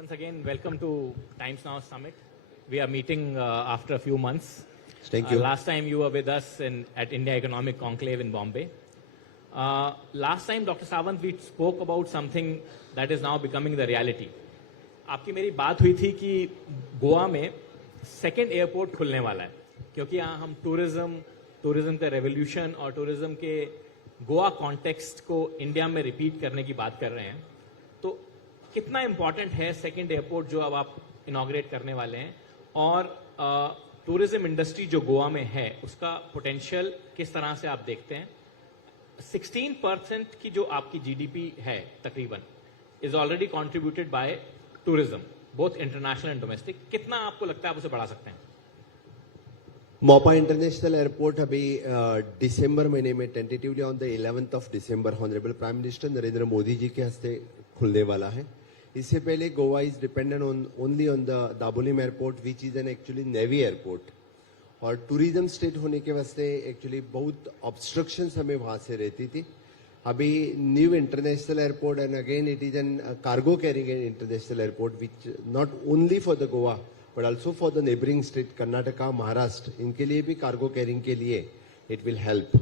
once again, welcome to Times Now Summit. We are meeting after a few months. Thank you. Last time you were with us at India Economic Conclave in Bombay. Last time, Dr. Sawant, we spoke about something that is now becoming the reality. आपकी मेरी बात हुई थी कि गोवा में second airport खुलने वाला है, क्योंकि यहाँ हम टूरिज्म का रेवोल्यूशन और टूरिज्म के गोवा कॉन्टेक्स्ट को इंडिया में रिपीट करने की बात कर रहे हैं. तो कितना इंपॉर्टेंट है सेकेंड एयरपोर्ट जो अब आप इनॉग्रेट करने वाले हैं, और टूरिज्म इंडस्ट्री जो गोवा में है उसका पोटेंशियल किस तरह से आप देखते हैं? 16% की जो आपकी जीडीपी है तकरीबन is already contributed bye tourism, both international and domestic. कितना आपको लगता है आप उसे बढ़ा सकते हैं? मोपा इंटरनेशनल एयरपोर्ट अभी दिसंबर महीने में tentatively on the 11th of December honourable prime minister Narendra Modi ji के हस्ते खुलने वाला है. इससे पहले Goa is dependent only on the Dabolim airport which is an actually navy airport, और टूरिज्म स्टेट होने के वास्ते एक्चुअली बहुत ऑब्स्ट्रक्शंस हमें वहां से रहती थी. अभी new international airport and again it is an cargo carrying international airport which not only for the Goa but also for the neighbouring state Karnataka, Maharashtra, इनके लिए भी कार्गो कैरिंग के लिए it will help.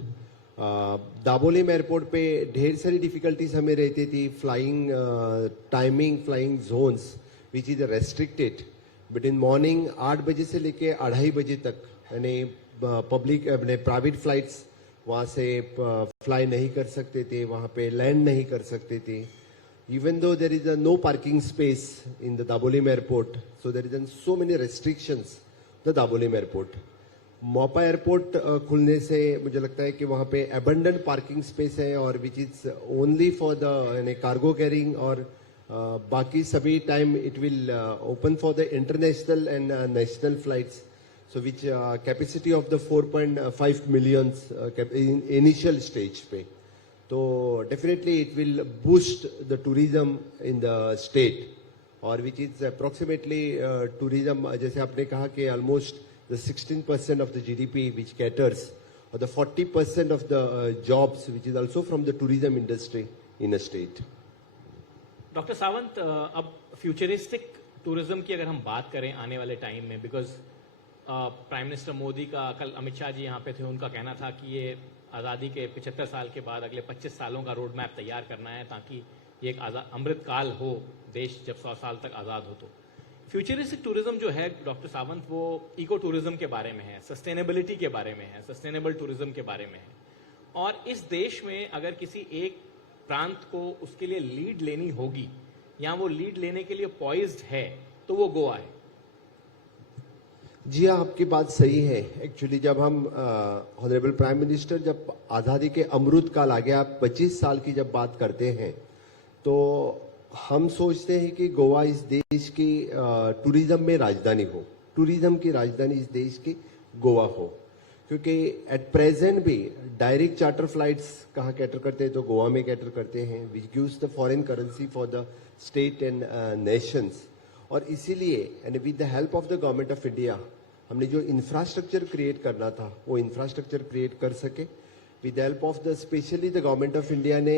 Dabolim airport पे ढेर सारी डिफिकल्टीज हमें रहती थी. Flying timing, flying zones which is restricted between morning 8 बजे से लेके 2:30 बजे तक, यानी पब्लिक अपने प्राइवेट फ्लाइट्स वहाँ से फ्लाई नहीं कर सकते थे, वहाँ पे लैंड नहीं कर सकते थे. Even though there is a no parking space in the Dabolim airport, so there is so many restrictions the Dabolim airport. Mopa airport खुलने से मुझे लगता है कि वहाँ पे अबंडेंट पार्किंग स्पेस है, और which is only for the यानी कार्गो कैरिंग, और बाकी सभी time it will open for the international and national flights. So which capacity of the 4.5 million in initial stage पे, तो definitely it will boost the tourism in the state, और which is approximately tourism जैसे आपने कहा कि almost the 16% of the GDP which caters, or the 40% of the jobs which is also from the tourism industry in a state. Doctor Sawant, अब futuristic tourism की अगर हम बात करें आने वाले टाइम में, बिकॉज प्राइम मिनिस्टर मोदी का, कल अमित शाह जी यहाँ पे थे, उनका कहना था कि ये आज़ादी के 75 साल के बाद अगले 25 सालों का रोड मैप तैयार करना है ताकि ये एक अमृत काल हो, देश जब 100 साल तक आज़ाद हो. तो फ्यूचरिस्टिक टूरिज्म जो है डॉक्टर सावंत, वो इको टूरिज्म के बारे में है, सस्टेनेबिलिटी के बारे में है, सस्टेनेबल टूरिज्म के बारे में है. और इस देश में अगर किसी एक प्रांत को उसके लिए लीड लेनी होगी या वो लीड लेने के लिए पॉइज्ड है, तो वो गोवा है. जी हाँ, आपकी बात सही है. एक्चुअली जब हम ऑनरेबल प्राइम मिनिस्टर जब आज़ादी के अमृत काल आ गया 25 साल की जब बात करते हैं, तो हम सोचते हैं कि गोवा इस देश की टूरिज्म में राजधानी हो, टूरिज्म की राजधानी इस देश की गोवा हो. क्योंकि एट प्रेजेंट भी डायरेक्ट चार्टर फ्लाइट्स कहाँ कैटर करते हैं, तो गोवा में कैटर करते हैं, which gives the foreign currency for the state and Nations. और इसीलिए and with the help of the government of India हमने जो इंफ्रास्ट्रक्चर क्रिएट करना था वो इंफ्रास्ट्रक्चर क्रिएट कर सके. With the help of the specially the government of India ने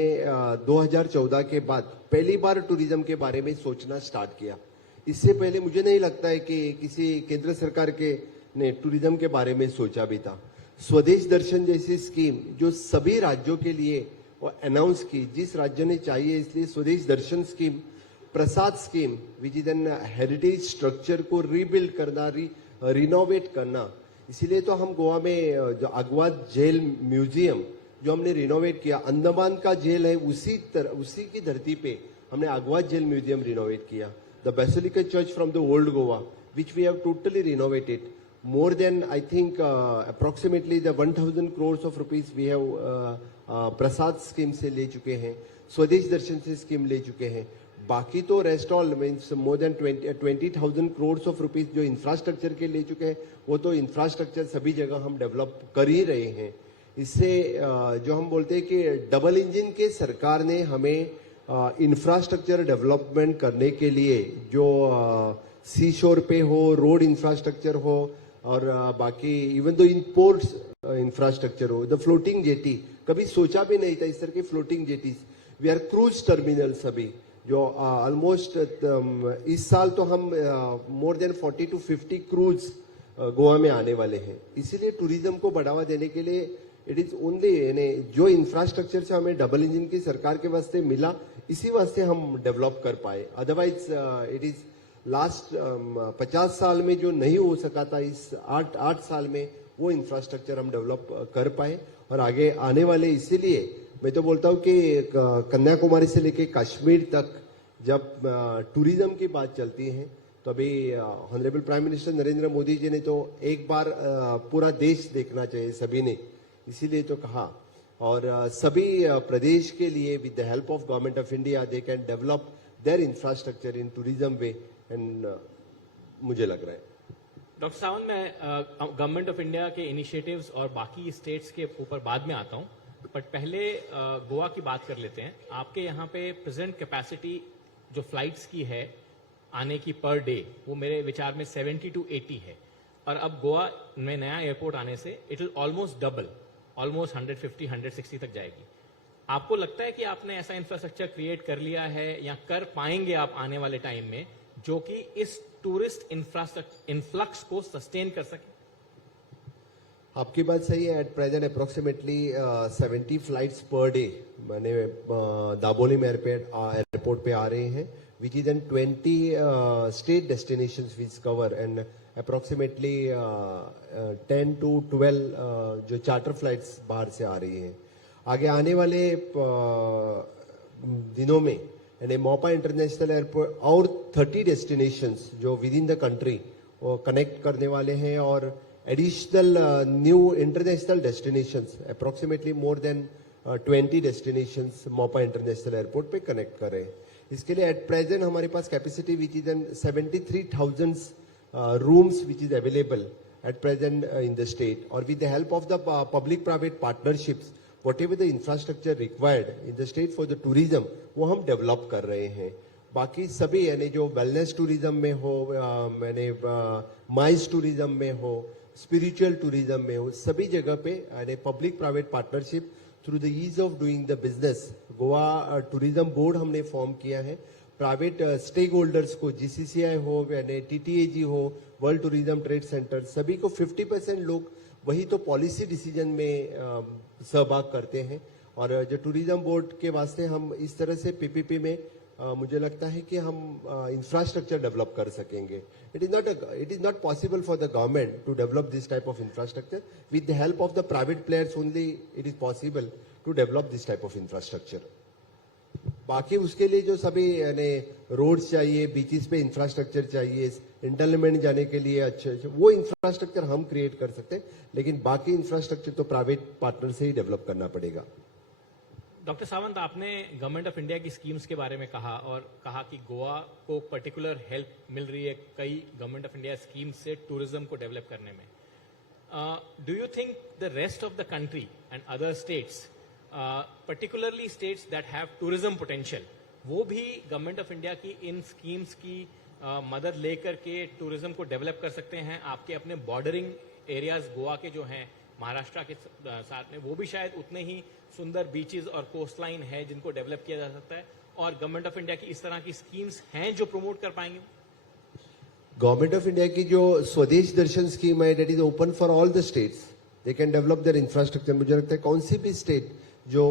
2014 के बाद पहली बार टूरिज्म के बारे में सोचना स्टार्ट किया. इससे पहले मुझे नहीं लगता है कि किसी केंद्र सरकार के ने टूरिज्म के बारे में सोचा भी था. स्वदेश दर्शन जैसी स्कीम जो सभी राज्यों के लिए अनाउंस की, जिस राज्य ने चाहिए, इसलिए Swadesh Darshan scheme, Prasad scheme which is an heritage structure को रीबिल्ड करना, रिनोवेट करना. इसीलिए तो हम गोवा में जो अगवा जेल म्यूजियम जो हमने रिनोवेट किया, अंडमान का जेल है उसी की धरती पे हमने अगवा जेल म्यूजियम रिनोवेट किया. The basilica church from the old Goa which we have totally renovated. More than I think approximately the 1,000 crores of rupees we have Prasad scheme से ले चुके हैं, स्वदेश दर्शन से स्कीम ले चुके हैं. बाकी तो rest all means more than 20,000 crores of rupees जो इंफ्रास्ट्रक्चर के ले चुके हैं, वो तो इंफ्रास्ट्रक्चर सभी जगह हम डेवलप कर ही रहे हैं. इससे जो हम बोलते हैं कि डबल इंजन के सरकार ने हमें इंफ्रास्ट्रक्चर डेवलपमेंट करने के लिए जो सी शोर पे हो, रोड इंफ्रास्ट्रक्चर हो, और बाकी even though in ports infrastructure हो, द फ्लोटिंग जेटी कभी सोचा भी नहीं था इस तरह के floating jetties. We are cruise terminal, सभी जो ऑलमोस्ट इस साल तो हम more than 40 to 50 cruise Goa में आने वाले हैं। इसीलिए टूरिज्म को बढ़ावा देने के लिए इट इज ओनली यानी जो इंफ्रास्ट्रक्चर से हमें डबल इंजन की सरकार के वास्ते मिला, इसी वास्ते हम डेवलप कर पाए। अदरवाइज इट इज लास्ट 50 साल में जो नहीं हो सका था, इस 8 साल में वो इंफ्रास्ट्रक्चर हम डेवलप कर पाए और आगे आने वाले। इसीलिए मैं तो बोलता हूं कि कन्याकुमारी से लेके कश्मीर तक जब टूरिज्म की बात चलती है तो अभी honourable prime minister Narendra Modi ji ने तो एक बार पूरा देश देखना चाहिए सभी ने, इसीलिए तो कहा। और सभी प्रदेश के लिए with the help of government of India they can develop their infrastructure in tourism way and मुझे लग रहा है। डॉक्टर सावंत, मैं गवर्नमेंट ऑफ इंडिया के इनिशिएटिव्स और बाकी स्टेट्स के ऊपर बाद में आता हूं, बट पहले गोवा की बात कर लेते हैं। आपके यहाँ पे प्रेजेंट कैपेसिटी जो फ्लाइट्स की है आने की पर डे, वो मेरे विचार में 70 to 80 है, और अब गोवा में नया एयरपोर्ट आने से it will almost double, almost 150-160 तक जाएगी। आपको लगता है कि आपने ऐसा इंफ्रास्ट्रक्चर क्रिएट कर लिया है या कर पाएंगे आप आने वाले टाइम में, जो कि इस टूरिस्ट इंफ्रास्ट्रक्चर इन्फ्लक्स को सस्टेन कर सके? आपकी बात सही है। At present approximately 70 flights per day मैंने दाबोलिम एयरपोर्ट पे आ रहे हैं, which is in 20 state destinations which cover and approximately 10 to 12 जो चार्टर फ्लाइट्स बाहर से आ रही हैं। आगे आने वाले दिनों में यानी मोपा इंटरनेशनल एयरपोर्ट और 30 डेस्टिनेशंस जो विद इन द कंट्री वो कनेक्ट करने वाले हैं, और additional new international destinations approximately more than 20 destinations Mopa international airport पे कनेक्ट कर रहे हैं। इसके लिए एट प्रेजेंट हमारे पास capacity which is an 73,000 rooms which is available at present in the state, और with the help of the public private partnerships whatever the infrastructure required in the state for the tourism वो हम develop कर रहे हैं। बाकी सभी यानी जो वेलनेस टूरिज्म में हो, मैंने माइस टूरिज्म में हो, स्पिरिचुअल टूरिज्म में हो, सभी जगह पे यानी public private partnership through the ease of doing the business Goa tourism board हमने फॉर्म किया है। प्राइवेट स्टेक होल्डर्स को जीसीसीआई हो यानी टीटीएजी हो, वर्ल्ड टूरिज्म ट्रेड सेंटर, सभी को 50% लोग वही तो पॉलिसी डिसीजन में सहभाग करते हैं। और जो टूरिज्म बोर्ड के वास्ते हम इस तरह से पीपीपी में मुझे लगता है कि हम इंफ्रास्ट्रक्चर डेवलप कर सकेंगे। It is not possible for the government to develop this type of infrastructure, with the help of the private players only it is possible to develop this type of infrastructure. बाकी उसके लिए जो सभी यानी roads चाहिए, beaches पे infrastructure चाहिए, internet जाने के लिए अच्छे वो इंफ्रास्ट्रक्चर हम क्रिएट कर सकते हैं, लेकिन बाकी इंफ्रास्ट्रक्चर तो प्राइवेट पार्टनर से ही डेवलप करना पड़ेगा। डॉक्टर सावंत, आपने गवर्नमेंट ऑफ इंडिया की स्कीम्स के बारे में कहा और कहा कि गोवा को पर्टिकुलर हेल्प मिल रही है कई गवर्नमेंट ऑफ इंडिया स्कीम्स से टूरिज्म को डेवलप करने में। Do you think the rest of the country and other states, particularly states that have tourism potential, वो भी गवर्नमेंट ऑफ इंडिया की इन स्कीम्स की मदद लेकर के टूरिज्म को डेवलप कर सकते हैं? आपके अपने बॉर्डरिंग एरियाज गोवा के जो हैं महाराष्ट्र के साथ में, वो भी शायद उतने ही सुंदर बीचेस और कोस्ट लाइन है जिनको डेवलप किया जा सकता है, और गवर्नमेंट ऑफ इंडिया की इस तरह की स्कीम्स हैं जो प्रमोट कर पाएंगे? गवर्नमेंट ऑफ इंडिया की जो स्वदेश दर्शन स्कीम है that is open for all the states, they can develop their infrastructure. मुझे लगता है कौन सी भी स्टेट जो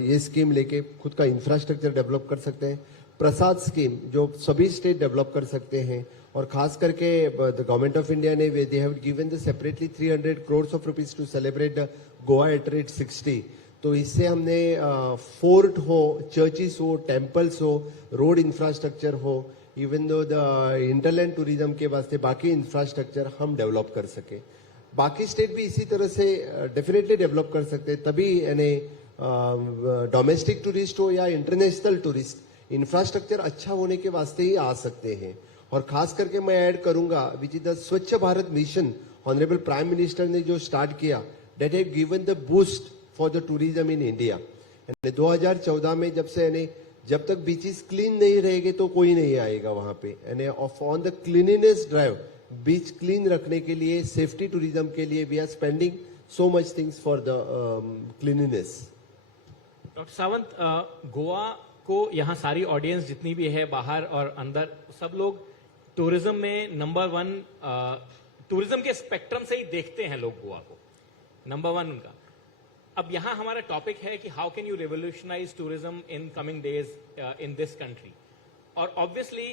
ये स्कीम लेके खुद का इंफ्रास्ट्रक्चर डेवलप कर सकते हैं। प्रसाद स्कीम जो सभी स्टेट डेवलप कर सकते हैं, और खास करके द गवर्नमेंट ऑफ इंडिया ने they have given the separately 300 crores of rupees to celebrate Goa at rate 60। तो इससे हमने फोर्ट हो, चर्चिस हो, टेम्पल्स हो, रोड इंफ्रास्ट्रक्चर हो, इवन दो द इंटरलैंड टूरिज्म के वास्ते बाकी इंफ्रास्ट्रक्चर हम डेवलप कर सके। बाकी स्टेट भी इसी तरह से डेफिनेटली डेवलप कर सकते हैं, तभी यानी डोमेस्टिक टूरिस्ट हो या इंटरनेशनल टूरिस्ट, इंफ्रास्ट्रक्चर अच्छा होने के वास्ते ही आ सकते हैं। और खास करके मैं ऐड करूंगा विच इज द स्वच्छ Bharat mission honourable prime minister ने जो स्टार्ट किया, that have given the boost for the tourism in India. 2014 में जब तक बीचेस क्लीन नहीं रहेंगे तो कोई नहीं आएगा वहां पे। On the cleanliness drive, beach clean रखने के लिए, सेफ्टी टूरिज्म के लिए we are spending so much things for the cleanliness. Doctor Sawant, Goa आपको यहाँ सारी ऑडियंस जितनी भी है बाहर और अंदर, सब लोग टूरिज्म में नंबर 1 टूरिज्म के स्पेक्ट्रम से ही देखते हैं लोग गोवा को, नंबर 1 उनका। अब यहाँ हमारा टॉपिक है कि how can you revolutionise tourism in coming days in this country. और obviously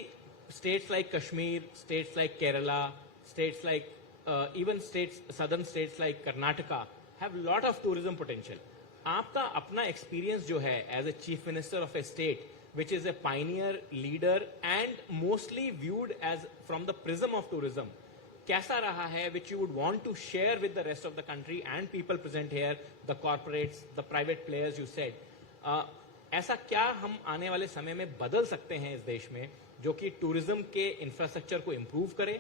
states like Kashmir, states like Kerala, states like even states, southern states like Karnataka have lot of tourism potential. आपका अपना experience जो है as a chief minister of a state which is a pioneer, leader and mostly viewed as from the prism of tourism, कैसा रहा है which you would want to share with the rest of the country and people present here, the corporates, the private players you said. ऐसा क्या हम आने वाले समय में बदल सकते हैं इस देश में जो कि टूरिज्म के इंफ्रास्ट्रक्चर को इंप्रूव करे,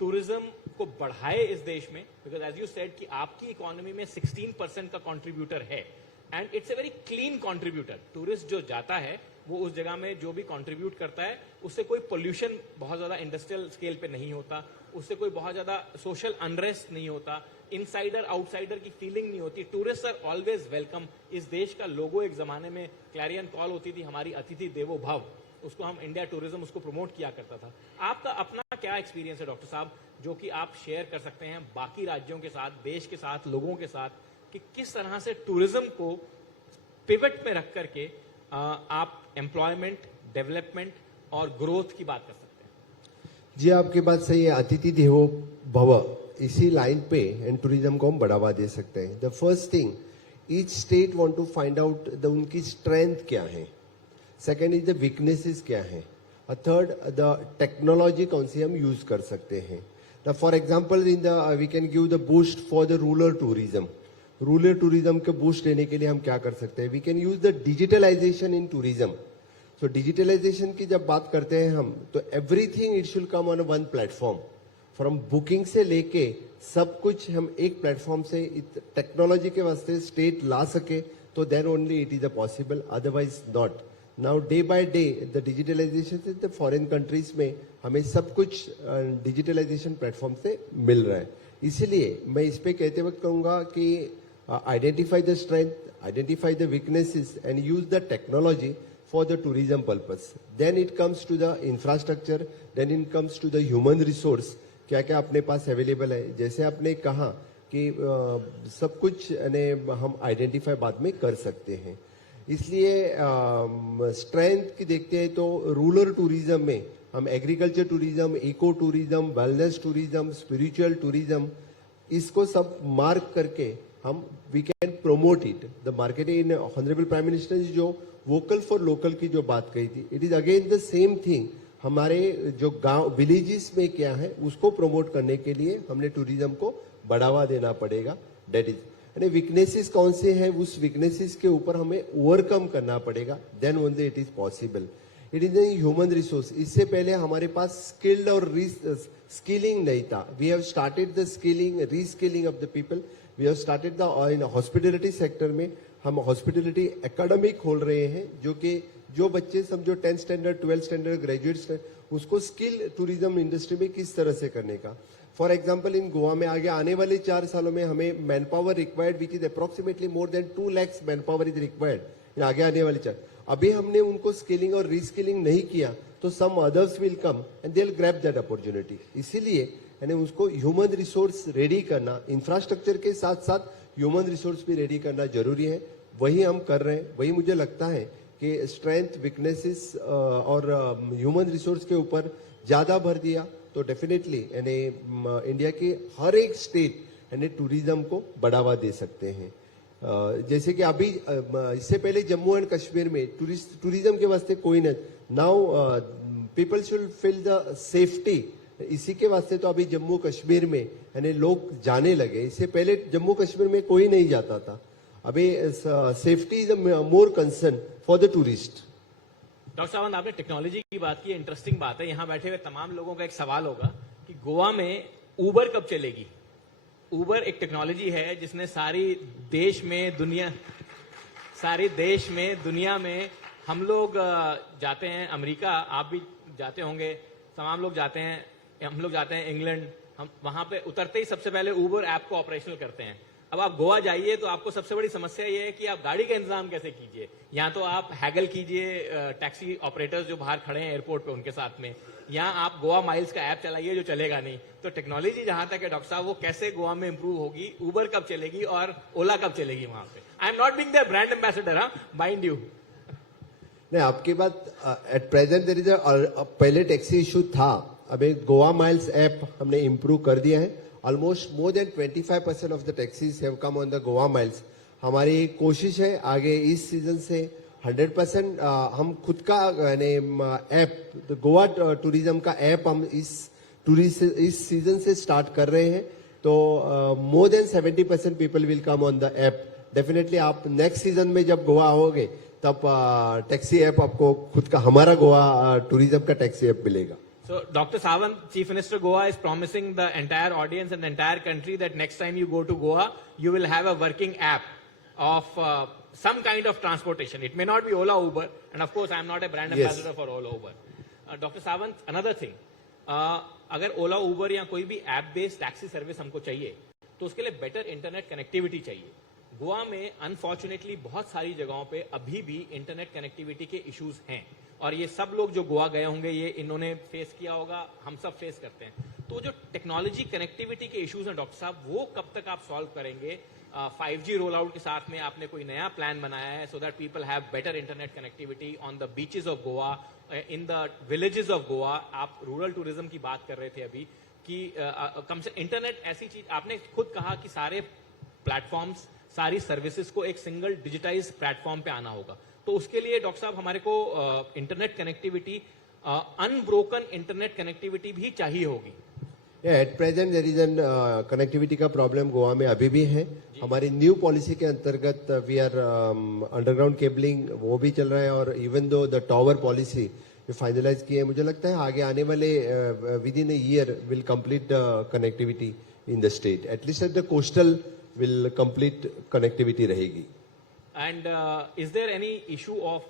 टूरिज्म को बढ़ाए इस देश में, बिकॉज एज यू सेड कि आपकी इकोनॉमी में 16% का कंट्रीब्यूटर है and it's a very clean contributor. Tourist जो जाता है वो उस जगह में जो भी कंट्रीब्यूट करता है उससे कोई पोल्यूशन बहुत ज्यादा इंडस्ट्रियल स्केल पे नहीं होता, उससे कोई बहुत ज्यादा सोशल अनरेस्ट नहीं होता, इनसाइडर आउटसाइडर की फीलिंग नहीं होती। Tourist are always welcome. इस देश का लोगो एक जमाने में क्लैरियन कॉल होती थी हमारी अतिथि देवो भव, उसको हम इंडिया टूरिज्म उसको प्रमोट किया करता था। आपका अपना क्या एक्सपीरियंस है डॉक्टर साहब जो कि आप शेयर कर सकते हैं बाकी राज्यों के साथ, देश के साथ, लोगों के साथ, कि किस तरह से टूरिज्म को पिवट में रख करके आप एम्प्लॉयमेंट, डेवलपमेंट और ग्रोथ की बात कर सकते हैं? जी, आपकी बात सही है। अतिथि देवो भव इसी लाइन पे एंड टूरिज्म को हम बढ़ावा दे सकते हैं। The first thing, each state want to find out उनकी स्ट्रेंथ क्या है, सेकेंड इज द वीकनेसेस क्या है, और थर्ड द टेक्नोलॉजी कौन सी हम यूज कर सकते हैं। For example in the we can give the boost for the rural tourism. Rural tourism के बूस्ट देने के लिए हम क्या कर सकते हैं? We can use the digitalisation in tourism. So digitalisation की जब बात करते हैं हम, तो everything it should come on one platform. From booking से लेके सब कुछ हम एक प्लेटफॉर्म से टेक्नोलॉजी के वास्ते स्टेट ला सके तो then only it is a possible, otherwise not. Now day by day the digitalisation से द फॉरेन कंट्रीज में हमें सब कुछ डिजिटलाइजेशन प्लेटफॉर्म से मिल रहा है। इसीलिए मैं इस पे कहते वक्त कहूंगा कि identify the strength, identify the weaknesses and use the technology for the tourism purpose. Then it comes to the infrastructure, then it comes to the human resource, क्या क्या अपने पास अवेलेबल है। जैसे आपने कहा कि सब कुछ हम आइडेंटिफाई बाद में कर सकते हैं। इसलिए स्ट्रेंथ की देखते हैं तो रूरल टूरिज्म में हम agriculture tourism, eco tourism, wellness tourism, spiritual tourism, इसको सब मार्क करके हम we can promote it. The marketing in honourable prime minister जो वोकल फॉर लोकल की जो बात कही थी, it is again the same thing. हमारे जो गांव विलेजेस में क्या है उसको प्रमोट करने के लिए हमने टूरिज्म को बढ़ावा देना पड़ेगा। दैट इज वीकनेसेस कौन से हैं, उस वीकनेसेस के ऊपर हमें ओवरकम करना पड़ेगा, then only it is possible. It is human resource. इससे पहले हमारे पास स्किल्ड और स्किलिंग नहीं था। We have started the skilling, reskilling of the people. We have started the in hospitality sector में हम हॉस्पिटलिटी एकेडमी खोल रहे हैं, जो कि जो बच्चे समझो 10th standard, 12th standard, graduate, उसको स्किल टूरिज्म इंडस्ट्री में किस तरह से करने का। फॉर एग्जांपल इन गोवा में आगे आने वाले 4 सालों में हमें man power required which is approximately more then 2 lakhs man power is required आगे आने वाले 4। अभी हमने उनको स्किलिंग और रीस्किलिंग नहीं किया तो some others will come and they will grab that opportunity. इसीलिए यानी उसको ह्यूमन रिसोर्स रेडी करना, इंफ्रास्ट्रक्चर के साथ साथ ह्यूमन रिसोर्स भी रेडी करना जरूरी है। वही हम कर रहे हैं। वही मुझे लगता है कि स्ट्रेंथ, वीकनेसेस और ह्यूमन रिसोर्स के ऊपर ज्यादा भर दिया तो डेफिनेटली यानी इंडिया के हर एक स्टेट यानी टूरिज्म को बढ़ावा दे सकते हैं। जैसे कि अभी इससे पहले जम्मू एंड कश्मीर में टूरिज्म के वास्ते कोई नहीं। Now people should feel the safety, इसी के वास्ते तो अभी जम्मू कश्मीर में यानी लोग जाने लगे। इससे पहले जम्मू कश्मीर में कोई नहीं जाता था। अभी safety is more concern for the tourist. Doctor Sawant, आपने टेक्नोलॉजी की बात की, इंटरेस्टिंग बात है। यहाँ बैठे हुए तमाम लोगों का एक सवाल होगा कि गोवा में उबर कब चलेगी। उबर एक टेक्नोलॉजी है जिसने सारे देश में दुनिया में हम लोग जाते हैं, अमेरिका आप भी जाते होंगे, तमाम लोग जाते हैं, हम लोग जाते हैं इंग्लैंड, हम वहां पे उतरते ही सबसे पहले उबर ऐप को ऑपरेशनल करते हैं। अब आप गोवा जाइए तो आपको सबसे बड़ी समस्या ये है कि आप गाड़ी का इंतजाम कैसे कीजिए। या तो आप हैगल कीजिए टैक्सी ऑपरेटर्स जो बाहर खड़े हैं एयरपोर्ट पे उनके साथ में, या आप गोवा माइल्स का ऐप चलाइए जो चलेगा नहीं। तो टेक्नोलॉजी जहां तक है डॉक्टर साहब, वो कैसे गोवा में इंप्रूव होगी, उबर कब चलेगी और ओला कब चलेगी वहां पे। I am not being their brand ambassador, हाँ, माइंड यू। नहीं, आपकी बात एट प्रेजेंट देयर इज पहले टैक्सी इशू था, अभी गोवा माइल्स ऐप हमने इम्प्रूव कर दिया है। Almost more than 25% of the taxis have come on the Goa miles. हमारी कोशिश है आगे इस सीजन से 100% हम खुद का ऐप गोवा टूरिज्म का ऐप हम इस सीजन से स्टार्ट कर रहे हैं। तो more than 70% people will come on the app. Definitely आप नेक्स्ट सीजन में जब गोवा आओगे तब टैक्सी ऐप आपको खुद का हमारा गोवा टूरिज्म का टैक्सी ऐप मिलेगा। So, Dr. Sawant, Chief Minister Goa, is promising the entire audience and the entire country that next time you go to Goa, you will have a working app of some kind of transportation. It may not be Ola, Uber, and of course, I am not a brand ambassador for Ola, Uber. Dr. Sawant, another thing, अगर Ola, Uber या कोई भी app based taxi service हमको चाहिए, तो उसके लिए better internet connectivity चाहिए। गोवा में अनफॉर्चुनेटली बहुत सारी जगहों पे अभी भी इंटरनेट कनेक्टिविटी के इश्यूज हैं, और ये सब लोग जो गोवा गए होंगे ये इन्होंने फेस किया होगा, हम सब फेस करते हैं। तो जो टेक्नोलॉजी कनेक्टिविटी के इश्यूज हैं डॉक्टर साहब, वो कब तक आप सॉल्व करेंगे? 5G रोल आउट के साथ में आपने कोई नया प्लान बनाया है so that people have better internet connectivity on the beaches of Goa, in the villages of Goa? आप रूरल टूरिज्म की बात कर रहे थे अभी कि कम से इंटरनेट ऐसी चीज, आपने खुद कहा कि सारे प्लेटफॉर्म्स, सारी सर्विसेज को एक सिंगल डिजिटाइज प्लेटफॉर्म पे आना होगा। तो उसके लिए डॉक्टर साहब हमारे को internet connectivity, unbroken internet connectivity भी चाहिए होगी। At present there is an connectivity का प्रॉब्लम गोवा में अभी भी है। हमारी न्यू पॉलिसी के अंतर्गत वी आर अंडरग्राउंड केबलिंग वो भी चल रहा है, और even though the tower policy जो फाइनलाइज की है, मुझे लगता है आगे आने वाले with in a year will complete connectivity in the state, at least at the coastal will complete connectivity रहेगी। And is there any issue of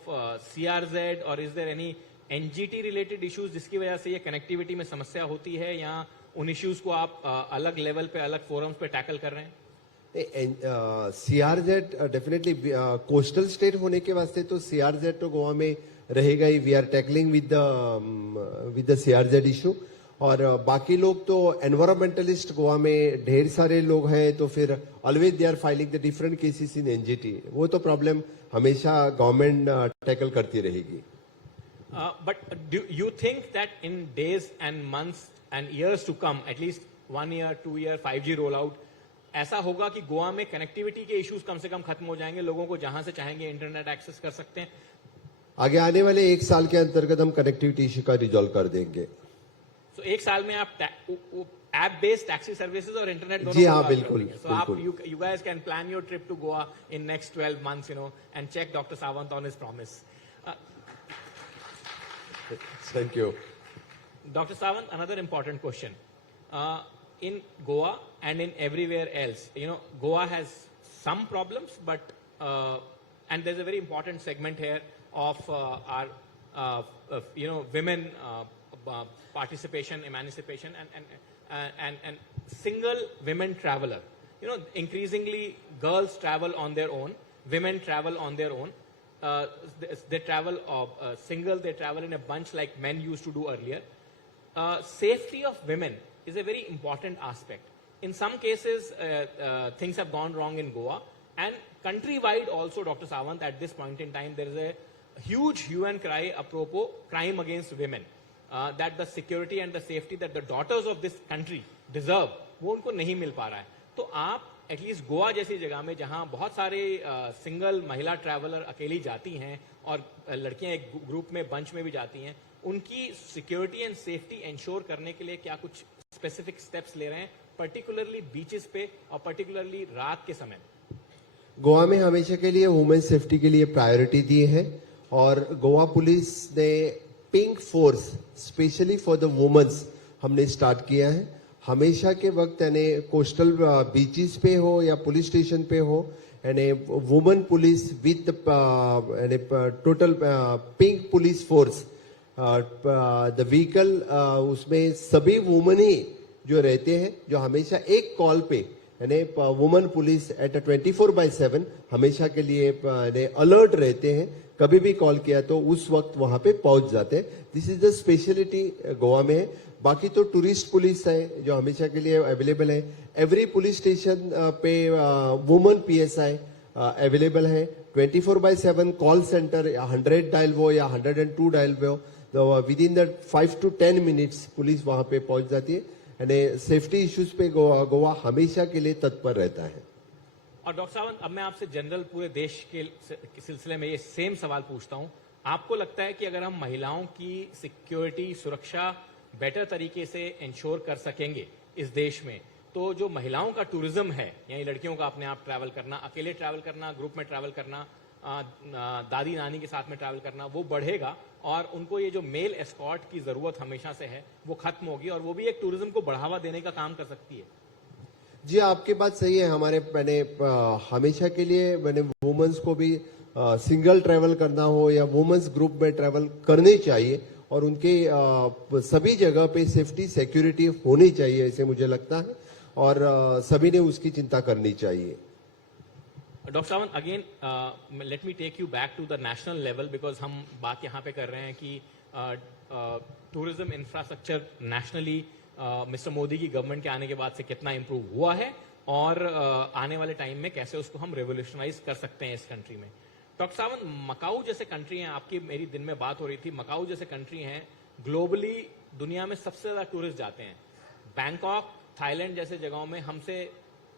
CRZ or is there any NGT related issues जिसकी वजह से ये connectivity में समस्या होती है, या उन इश्यूज को आप अलग लेवल पे, अलग फोरम्स पे टैकल कर रहे हैं? CRZ डेफिनेटली कोस्टल स्टेट होने के वास्ते तो CRZ तो गोवा में रहेगा ही। We are tackling with the CRZ issue, और बाकी लोग तो एनवायरमेंटलिस्ट गोवा में ढेर सारे लोग हैं, तो फिर always they are filing the different cases in NGT। वो तो प्रॉब्लम हमेशा गवर्नमेंट टैकल करती रहेगी। But do you think that in days and months and years to come, at least 1 year 2 year 5G roll out, ऐसा होगा कि गोवा में connectivity के इश्यूज कम से कम खत्म हो जाएंगे, लोगों को जहां से चाहेंगे इंटरनेट एक्सेस कर सकते हैं? आगे आने वाले 1 साल के अंतर्गत हम कनेक्टिविटी इशू का रिजॉल्व कर देंगे। तो 1 साल में आप ऐप बेस्ड टैक्सी सर्विसेज और इंटरनेट दोनों? जी हाँ, बिल्कुल। So आप you guys can plan your trip to Goa in next 12 months, you know, and check Dr. Sawant on his promise. Thank you. Dr. Sawant, another important question. In Goa and in everywhere else, you know, Goa has some problems, but and there's a very important segment here of our you know, women participation, emancipation, and single women traveler. You know, increasingly girls travel on their own, women travel on their own. They travel single, they travel in a bunch like men used to do earlier. Safety of women is a very important aspect. In some cases, things have gone wrong in Goa, and countrywide also, Dr. Sawant, at this point in time, there is a huge hue and cry apropos crime against women. That the security and the safety that the daughters of this country deserve, वो उनको नहीं मिल पा रहा है। तो आप at least Goa जैसी जगह में जहां बहुत सारे सिंगल महिला ट्रैवलर अकेली जाती हैं और लड़कियां एक ग्रुप में बंच में भी जाती हैं, उनकी सिक्योरिटी एंड सेफ्टी इंश्योर करने के लिए क्या कुछ स्पेसिफिक स्टेप्स ले रहे हैं, पर्टिकुलरली बीचेस पे और पर्टिकुलरली रात के समय? गोवा में हमेशा के लिए वुमेन सेफ्टी के लिए प्रायोरिटी दी है, और गोवा पुलिस ने pink force specially for the womens हमने स्टार्ट किया है। हमेशा के वक्त यानी कोस्टल बीचेस पे हो या पुलिस स्टेशन पे हो, यानी women police with total pink police force, the vehicle, उसमें सभी वुमेन ही जो रहते हैं, जो हमेशा एक कॉल पे यानी वुमेन पुलिस एट 24/7 हमेशा के लिए अलर्ट रहते हैं, कभी भी कॉल किया तो उस वक्त वहां पे पहुंच जाते हैं। This is the speciality Goa में है। बाकी तो टूरिस्ट पुलिस है जो हमेशा के लिए अवेलेबल है। एवरी पुलिस स्टेशन पे वुमेन PSI अवेलेबल है। 24/7 कॉल सेंटर 100 डायल वो या 102 डायल वो, तो with in the 5 to 10 minutes police वहां पे पहुंच जाती है। यानी सेफ्टी इश्यूज पे गोवा हमेशा के लिए तत्पर रहता है। और डॉक्टर सावंत, अब मैं आपसे जनरल पूरे देश के सिलसिले में ये सेम सवाल पूछता हूं। आपको लगता है कि अगर हम महिलाओं की सिक्योरिटी, सुरक्षा बेटर तरीके से इंश्योर कर सकेंगे इस देश में, तो जो महिलाओं का टूरिज्म है, यानी लड़कियों का अपने आप ट्रैवल करना, अकेले ट्रैवल करना, ग्रुप में ट्रैवल करना, दादी नानी के साथ में ट्रैवल करना, वो बढ़ेगा और उनको ये जो मेल एस्कॉर्ट की जरूरत हमेशा से है वो खत्म होगी और वो भी एक टूरिज्म को बढ़ावा देने का काम कर सकती है। जी, आपकी बात सही है। हमारे मैंने हमेशा के लिए मैंने वुमेन्स को भी सिंगल ट्रैवल करना हो या वुमेन्स ग्रुप में ट्रैवल करने चाहिए और उनके सभी जगह पे सेफ्टी सिक्योरिटी होनी चाहिए, ऐसे मुझे लगता है, और सभी ने उसकी चिंता करनी चाहिए। Doctor Sawant, again let me take you back to the national level, because हम बात यहाँ पे कर रहे हैं कि tourism infrastructure nationally mister Modi की गवर्नमेंट के आने के बाद से कितना इंप्रूव हुआ है और आने वाले टाइम में कैसे उसको हम रेवोल्यूशनाइज कर सकते हैं इस कंट्री में। डॉक्टर सावंत, मकाऊ जैसे कंट्री हैं, आपकी मेरी दिन में बात हो रही थी, मकाऊ जैसे कंट्री हैं, ग्लोबली दुनिया में सबसे ज्यादा टूरिस्ट जाते हैं। बैंकॉक, थाईलैंड जैसे जगहों में हमसे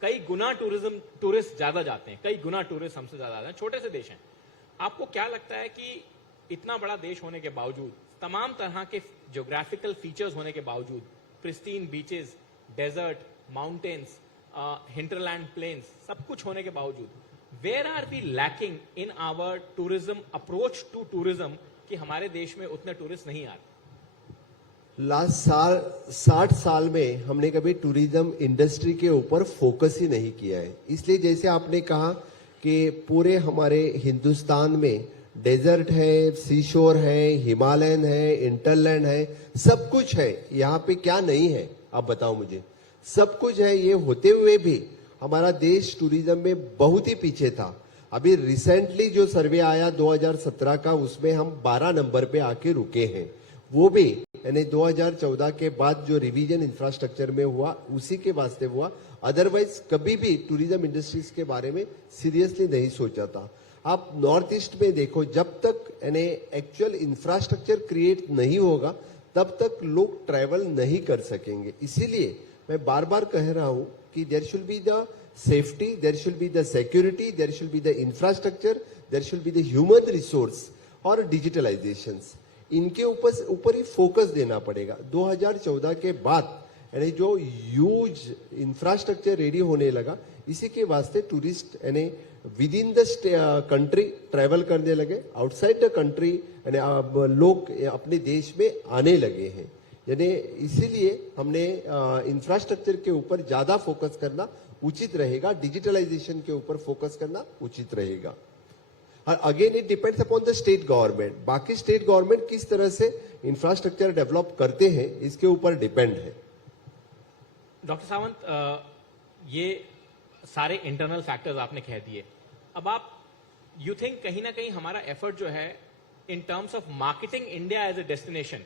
कई गुना टूरिस्ट ज्यादा जाते हैं, कई गुना टूरिस्ट हमसे ज्यादा आते हैं। छोटे से देश हैं। आपको क्या लगता है कि इतना बड़ा देश होने के बावजूद, तमाम तरह के ज्योग्राफिकल फीचर्स होने के बावजूद, pristine beaches, desert, mountains, hinterland plains, सब कुछ होने के बावजूद, where are we lacking in our tourism approach to tourism कि हमारे देश में उतने टूरिस्ट नहीं आ रहे? लास्ट 60 साल में हमने कभी टूरिज्म इंडस्ट्री के ऊपर फोकस ही नहीं किया है। इसलिए जैसे आपने कहा कि पूरे हमारे हिंदुस्तान में डेजर्ट है, सीशोर है, हिमालयन है, इंटरलैंड है, सब कुछ है। यहाँ पे क्या नहीं है आप बताओ मुझे? सब कुछ है। ये होते हुए भी हमारा देश टूरिज्म में बहुत ही पीछे था। अभी रिसेंटली जो सर्वे आया 2017 का, उसमें हम 12 नंबर पे आके रुके हैं। वो भी यानी 2014 के बाद जो रिवीजन इंफ्रास्ट्रक्चर में हुआ उसी के वास्ते हुआ। अदरवाइज कभी भी टूरिज्म इंडस्ट्रीज के बारे में सीरियसली नहीं सोचा था। आप नॉर्थ ईस्ट में देखो, जब तक यानी एक्चुअल इंफ्रास्ट्रक्चर क्रिएट नहीं होगा तब तक लोग ट्रैवल नहीं कर सकेंगे। इसीलिए मैं बार बार कह रहा हूं कि there should be the safety, there should be the security, there should be the infrastructure, there should be the human resource और डिजिटलाइजेशन। इनके ऊपर ही फोकस देना पड़ेगा। 2014 के बाद यानी जो ह्यूज इंफ्रास्ट्रक्चर रेडी होने लगा, इसी के वास्ते टूरिस्ट यानी with in the country travel करने लगे, आउटसाइड द कंट्री यानी लोग अपने देश में आने लगे हैं। यानी इसीलिए हमने इंफ्रास्ट्रक्चर के ऊपर ज्यादा फोकस करना उचित रहेगा, डिजिटलाइजेशन के ऊपर फोकस करना उचित रहेगा। Again it depends upon the state government. बाकी स्टेट गवर्नमेंट किस तरह से इंफ्रास्ट्रक्चर डेवलप करते हैं इसके ऊपर डिपेंड है। डॉक्टर सावंत, ये सारे इंटरनल फैक्टर्स आपने कह दिए। अब आप यू थिंक कहीं ना कहीं हमारा एफर्ट जो है in terms of marketing India as a destination,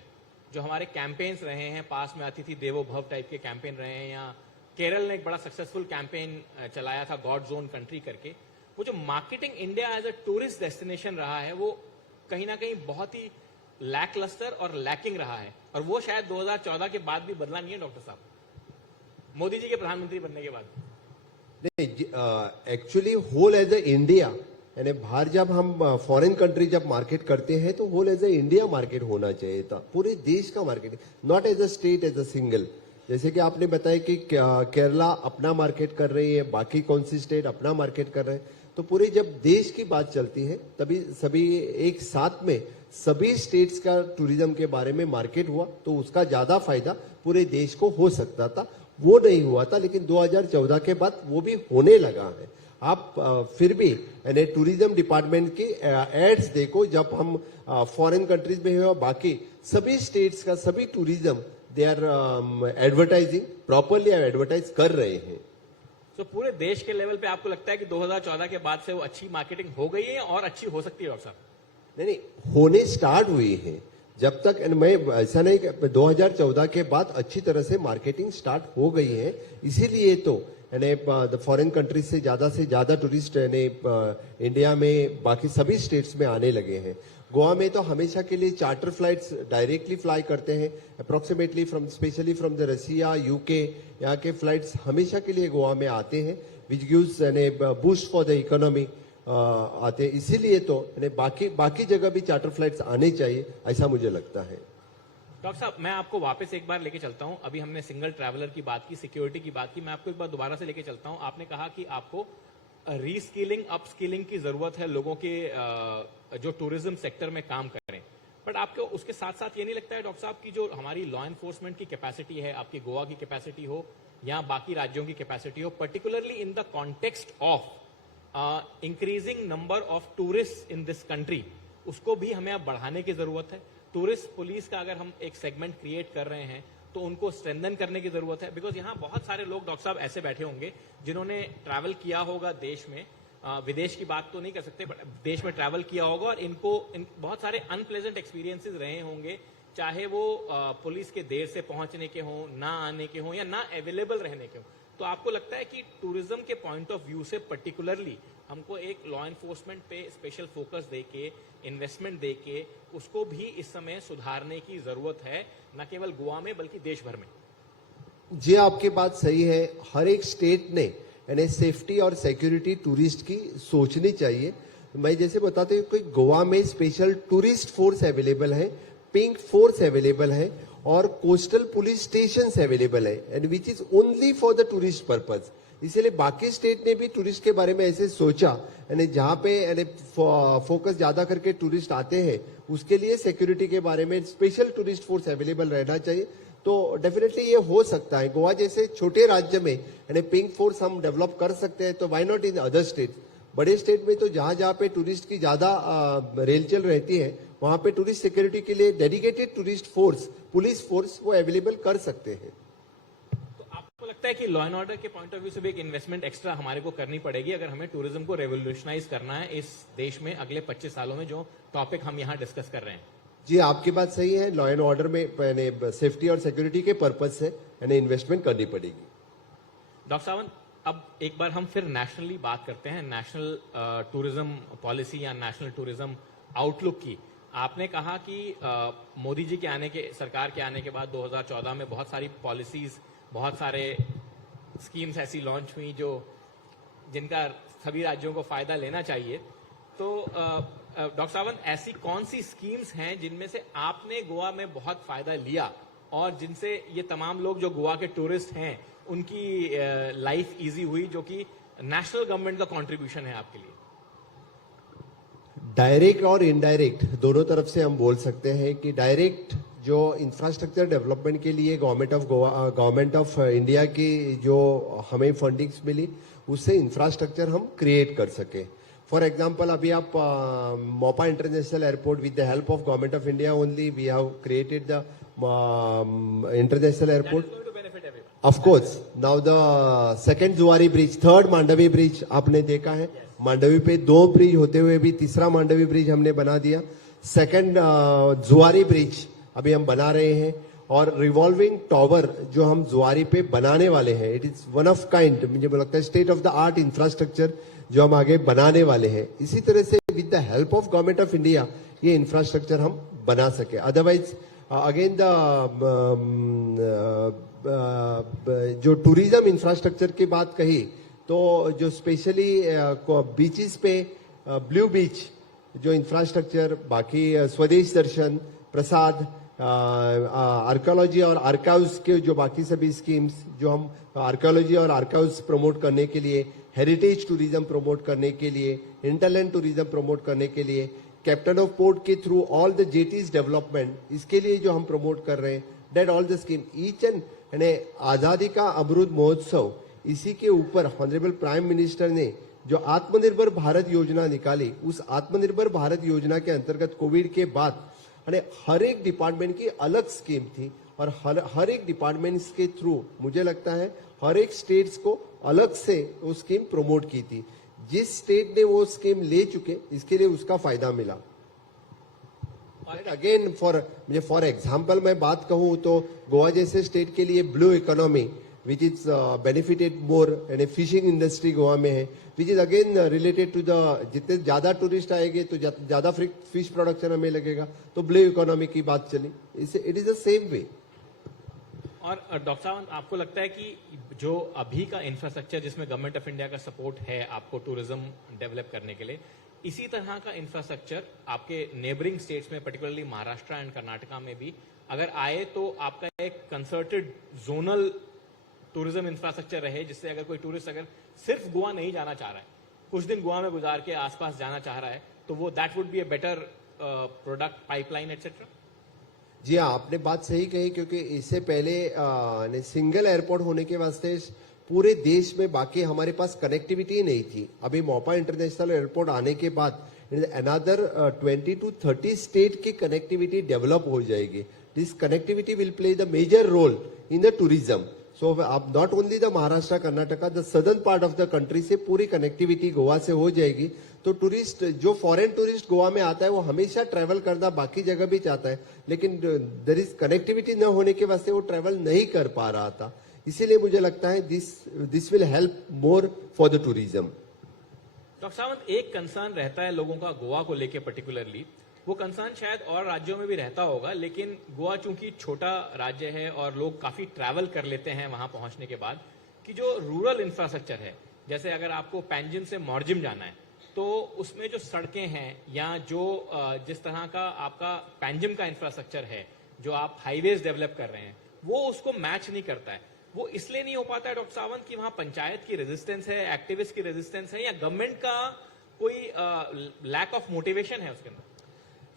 जो हमारे कैंपेन्स रहे हैं, पास में अतिथि देवो भव टाइप के कैंपेन रहे हैं, या केरल ने एक बड़ा सक्सेसफुल कैंपेन चलाया था गॉड जोन कंट्री करके, वो जो marketing India as a tourist destination रहा है वो कहीं ना कहीं बहुत ही लैकलस्टर और लैकिंग रहा है, और वो शायद 2014 के बाद भी बदला नहीं है डॉक्टर साहब, मोदी जी के प्रधानमंत्री बनने के बाद। नहीं, actually whole as a India यानी बाहर जब हम फॉरेन कंट्री जब मार्केट करते हैं तो whole as a India market होना चाहिए था, पूरे देश का market, not as a state, as a single. जैसे कि आपने बताया कि केरला अपना मार्केट कर रही है, बाकी कौन सी स्टेट अपना मार्केट कर रहे हैं, तो पूरे जब देश की बात चलती है तभी सभी एक साथ में सभी स्टेट्स का टूरिज्म के बारे में मार्केट हुआ तो उसका ज्यादा फायदा पूरे देश को हो सकता था। वो नहीं हुआ था, लेकिन 2014 के बाद वो भी होने लगा है। आप फिर भी यानी टूरिज्म डिपार्टमेंट की एड्स देखो, जब हम फॉरेन कंट्रीज में हो, बाकी सभी स्टेट्स का सभी tourism they are advertising properly, advertise कर रहे हैं। तो पूरे देश के लेवल पे आपको लगता है कि 2014 के बाद से वो अच्छी मार्केटिंग हो गई है और अच्छी हो सकती है डॉक्टर साहब? नहीं नहीं, होने स्टार्ट हुई है। जब तक मैं ऐसा नहीं, 2014 के बाद अच्छी तरह से मार्केटिंग स्टार्ट हो गई है। इसीलिए तो यानी फॉरेन कंट्रीज से ज्यादा टूरिस्ट यानी इंडिया में बाकी सभी स्टेट्स में आने लगे हैं। गोवा में तो हमेशा के लिए चार्टर फ्लाइट्स डायरेक्टली फ्लाई करते हैं, approximately specially from the Russia, UK, यहाँ के फ्लाइट्स हमेशा के लिए गोवा में आते हैं, विच गिव्स यानी बूस्ट फॉर द इकोनॉमी आते हैं। इसीलिए तो बाकी जगह भी चार्टर फ्लाइट्स आने चाहिए, ऐसा मुझे लगता है। डॉक्टर साहब, मैं आपको वापस एक बार लेके चलता हूं। अभी हमने सिंगल ट्रैवलर की बात की, सिक्योरिटी की बात की, मैं आपको एक बार दोबारा से लेके चलता हूं। आपने कहा कि आपको रीस्किलिंग, अपस्किलिंग की जरूरत है लोगों के जो टूरिज्म सेक्टर में काम कर रहे हैं। बट आपको उसके साथ साथ ये नहीं लगता है डॉक्टर साहब की जो हमारी लॉ एनफोर्समेंट की कैपेसिटी है, आपकी गोवा की कैपेसिटी हो या बाकी राज्यों की कैपेसिटी हो, particularly in the context of increasing number of tourist in this country, उसको भी हमें अब बढ़ाने की जरूरत है। टूरिस्ट पुलिस का अगर हम एक सेगमेंट क्रिएट कर रहे हैं तो उनको स्ट्रेंथन करने की जरूरत है। बिकॉज यहाँ बहुत सारे लोग डॉक्टर साहब ऐसे बैठे होंगे जिन्होंने ट्रैवल किया होगा देश में, विदेश की बात तो नहीं कर सकते, बट देश में ट्रैवल किया होगा और इनको बहुत सारे अनप्लेजेंट एक्सपीरियंसेस रहे होंगे, चाहे वो पुलिस के देर से पहुंचने के हों, ना आने के हों या ना अवेलेबल रहने के हों। तो आपको लगता है कि टूरिज्म के पॉइंट ऑफ व्यू से पर्टिकुलरली हमको एक लॉ एनफोर्समेंट पे स्पेशल फोकस देके, इन्वेस्टमेंट देके उसको भी इस समय सुधारने की जरूरत है, न केवल गोवा में बल्कि देश भर में? जी, आपकी बात सही है। हर एक स्टेट ने यानी सेफ्टी और सिक्योरिटी टूरिस्ट की सोचनी चाहिए। मैं जैसे बताते हूँ कि गोवा में स्पेशल टूरिस्ट फोर्स अवेलेबल है, पिंक फोर्स अवेलेबल है और कोस्टल पुलिस स्टेशन अवेलेबल है, and which is only for the tourist purpose. इसलिए बाकी स्टेट ने भी टूरिस्ट के बारे में ऐसे सोचा, यानी जहां पे यानी फोकस ज्यादा करके टूरिस्ट आते हैं उसके लिए सिक्योरिटी के बारे में स्पेशल टूरिस्ट फोर्स अवेलेबल रहना चाहिए। तो डेफिनेटली ये हो सकता है। गोवा जैसे छोटे राज्य में यानी पिंक फोर्स हम डेवलप कर सकते हैं, तो why not in other state. बड़े स्टेट में तो जहां जहां पे टूरिस्ट की ज्यादा रेलचल रहती है वहां पे टूरिस्ट सिक्योरिटी के लिए dedicated tourist force, police force वो अवेलेबल कर सकते हैं। तो आपको लगता है कि लॉ एंड ऑर्डर के पॉइंट ऑफ व्यू से भी एक इन्वेस्टमेंट एक्स्ट्रा हमारे को करनी पड़ेगी अगर हमें टूरिज्म को रेवोल्यूशनाइज करना है इस देश में अगले 25 सालों में, जो टॉपिक हम यहाँ डिस्कस कर रहे हैं? जी, आपकी बात सही है। लॉ एंड ऑर्डर में यानी सेफ्टी और सिक्योरिटी के पर्पज से यानी इन्वेस्टमेंट करनी पड़ेगी। डॉक्टर सावंत, अब एक बार हम फिर नेशनली बात करते हैं, नेशनल टूरिज्म पॉलिसी या नेशनल टूरिज्म आउटलुक की। आपने कहा कि मोदी जी के सरकार के आने के बाद 2014 में बहुत सारी पॉलिसीज, बहुत सारे स्कीम्स ऐसी लॉन्च हुई जिनका सभी राज्यों को फायदा लेना चाहिए। तो डॉक्टर सावंत, ऐसी कौन सी स्कीम्स हैं जिनमें से आपने गोवा में बहुत फायदा लिया और जिनसे ये तमाम लोग जो गोवा के टूरिस्ट हैं उनकी लाइफ इजी हुई, जो कि नेशनल गवर्नमेंट का कंट्रीब्यूशन है आपके लिए? डायरेक्ट और इनडायरेक्ट दोनों तरफ से हम बोल सकते हैं कि डायरेक्ट जो इंफ्रास्ट्रक्चर डेवलपमेंट के लिए गवर्नमेंट ऑफ इंडिया की जो हमें फंडिंग्स मिली, उससे इंफ्रास्ट्रक्चर हम क्रिएट कर सके। फॉर एग्जाम्पल, अभी आप Mopa international airport, with the help of government of India only we have created the international airport. Of course, now the second Zuari bridge, third Mandovi bridge आपने देखा है। मांडवी पे 2 ब्रिज होते हुए भी तीसरा मांडवी ब्रिज हमने बना दिया। सेकंड जुआरी ब्रिज अभी हम बना रहे हैं, और रिवॉल्विंग टावर जो हम जुआरी पे बनाने वाले हैं, it is one of kind, मुझे लगता है state of the art infrastructure जो हम आगे बनाने वाले हैं। इसी तरह से with the help of government of India ये इंफ्रास्ट्रक्चर हम बना सके। अदरवाइज अगेन जो टूरिज्म इंफ्रास्ट्रक्चर की बात कही, तो जो स्पेशली बीचेस पे ब्लू बीच जो इंफ्रास्ट्रक्चर, बाकी स्वदेश दर्शन, प्रसाद, आर्कियोलॉजी और आर्काइव्स के जो बाकी सभी स्कीम्स जो हम आर्कियोलॉजी और आर्काइव्स प्रमोट करने के लिए, हेरिटेज टूरिज्म प्रमोट करने के लिए, इंटरलैंड टूरिज्म प्रमोट करने के लिए, कैप्टन ऑफ पोर्ट के through all the jetties development, इसके लिए जो हम प्रमोट कर रहे हैं, that all the scheme each and यानी आजादी का अमृत महोत्सव, इसी के ऊपर ऑनरेबल प्राइम मिनिस्टर ने जो आत्मनिर्भर भारत योजना निकाली, उस आत्मनिर्भर भारत योजना के अंतर्गत कोविड के बाद हर एक डिपार्टमेंट की अलग स्कीम थी और हर एक डिपार्टमेंट्स के थ्रू मुझे लगता है हर एक स्टेट्स को अलग से वो स्कीम प्रमोट की थी। जिस स्टेट ने वो स्कीम ले चुके इसके लिए उसका फायदा मिला। अगेन फॉर एग्जाम्पल मैं बात कहूं तो गोवा जैसे स्टेट के लिए blue economy which is benefited more यानी फिशिंग इंडस्ट्री गोवा में है, which is again related to the जितने ज्यादा टूरिस्ट आएंगे तो ज्यादा फिश प्रोडक्शन हमें लगेगा, तो ब्लू इकोनॉमी की बात चली। It is the same way. और डॉक्टर सावंत, आपको लगता है कि जो अभी का इंफ्रास्ट्रक्चर जिसमें गवर्नमेंट ऑफ इंडिया का सपोर्ट है आपको टूरिज्म डेवलप करने के लिए, इसी तरह का इंफ्रास्ट्रक्चर आपके नेबरिंग स्टेट्स में पर्टिकुलरली महाराष्ट्र एंड कर्नाटका में भी अगर आए तो आपका एक कंसर्टेड जोनल टूरिज्म इंफ्रास्ट्रक्चर रहे, जिससे अगर कोई टूरिस्ट अगर सिर्फ गोवा नहीं जाना चाह रहा है, कुछ दिन गोवा में गुजार के आसपास जाना चाह रहा है, तो वो that would be a better product pipeline etcetera? जी हाँ, आपने बात सही कही, क्योंकि इससे पहले सिंगल एयरपोर्ट होने के वास्ते पूरे देश में बाकी हमारे पास कनेक्टिविटी नहीं थी। अभी मोपा इंटरनेशनल एयरपोर्ट आने के बाद अनदर 20 to 30 स्टेट की कनेक्टिविटी डेवलप हो जाएगी। This connectivity will play the major role in the tourism. So अब not only the Maharashtra Karnataka, the southern part of the country से पूरी कनेक्टिविटी गोवा से हो जाएगी। तो टूरिस्ट जो फॉरेन टूरिस्ट गोवा में आता है वो हमेशा ट्रैवल करना बाकी जगह भी चाहता है, लेकिन देयर इज कनेक्टिविटी न होने के वास्ते वो ट्रैवल नहीं कर पा रहा था। इसीलिए मुझे लगता है this will help more for the tourism. Doctor Sawant, एक कंसर्न रहता है लोगों का गोवा को लेके पर्टिकुलरली, वो कंसर्न शायद और राज्यों में भी रहता होगा, लेकिन गोवा चूंकि छोटा राज्य है और लोग काफी ट्रैवल कर लेते हैं वहां पहुंचने के बाद, कि जो रूरल इंफ्रास्ट्रक्चर है, जैसे अगर आपको पैंजिम से मॉर्जिम जाना है तो उसमें जो सड़कें हैं या जो जिस तरह का आपका पैंजिम का इंफ्रास्ट्रक्चर है, जो आप हाईवेज डेवलप कर रहे हैं, वो उसको मैच नहीं करता है। वो इसलिए नहीं हो पाता है डॉक्टर सावंत कि वहां पंचायत की रेजिस्टेंस है, एक्टिविस्ट की रेजिस्टेंस है, या गवर्नमेंट का कोई लैक ऑफ मोटिवेशन है उसके अंदर?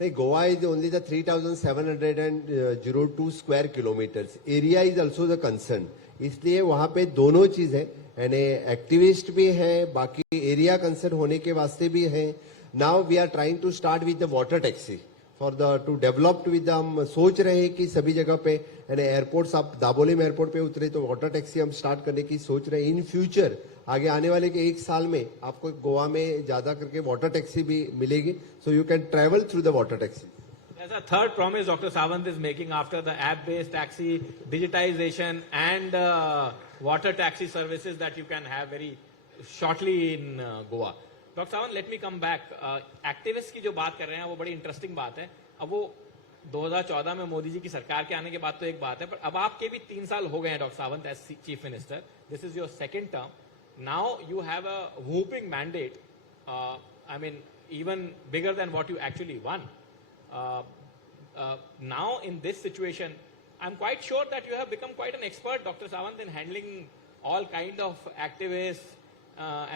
नहीं, Goa is only the 3,702 square kilometres. Area is also the concern, इसलिए वहां पे दोनों चीज है, यानी एक्टिविस्ट भी है, बाकी एरिया कंसर्न होने के वास्ते भी है। Now we are trying to start with the water taxi for the to develop with, हम सोच रहे हैं कि सभी जगह पे यानी एयरपोर्ट्स, आप दाबोलिम एयरपोर्ट पे उतरे तो वाटर टैक्सी हम स्टार्ट करने की सोच रहे हैं। इन फ्यूचर आगे आने वाले के 1 साल में आपको गोवा में ज्यादा करके वाटर टैक्सी भी मिलेगी, so you can travel through the water taxi. There's a third promise Dr. Sawant is making after the app-based taxi, digitization and water taxi services that you can have very shortly in Goa. Dr. Sawant, let me come back. Activists की जो बात कर रहे हैं वो बड़ी interesting बात है। अब वो 2014 में मोदी जी की सरकार के आने के बाद तो एक बात है, पर अब आपके भी 3 साल हो गए हैं doctor Sawant as chief minister. This is your second term. Now you have a whooping mandate, I mean even bigger than what you actually won. Now in this situation, I'm quite sure that you have become quite an expert, Dr. Sawant, in handling all kind of activists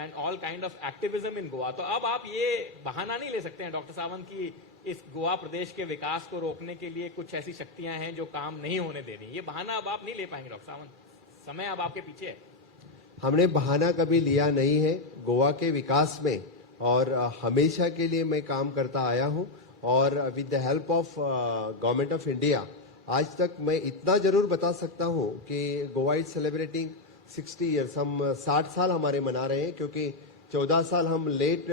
and all kind of activism in Goa. तो अब आप ये बहाना नहीं ले सकते हैं doctor Sawant की इस गोवा प्रदेश के विकास को रोकने के लिए कुछ ऐसी शक्तियां हैं जो काम नहीं होने दे रही। ये बहाना अब आप नहीं ले पाएंगे डॉक्टर सावंत, समय अब आपके पीछे है। हमने बहाना कभी लिया नहीं है गोवा के विकास में, और हमेशा के लिए मैं काम करता आया हूं, और with the help of government of India आज तक मैं इतना जरूर बता सकता हूं कि गोवा इज सेलिब्रेटिंग 60 ईयर्स। हम 60 साल हमारे मना रहे हैं, क्योंकि 14 साल हम लेट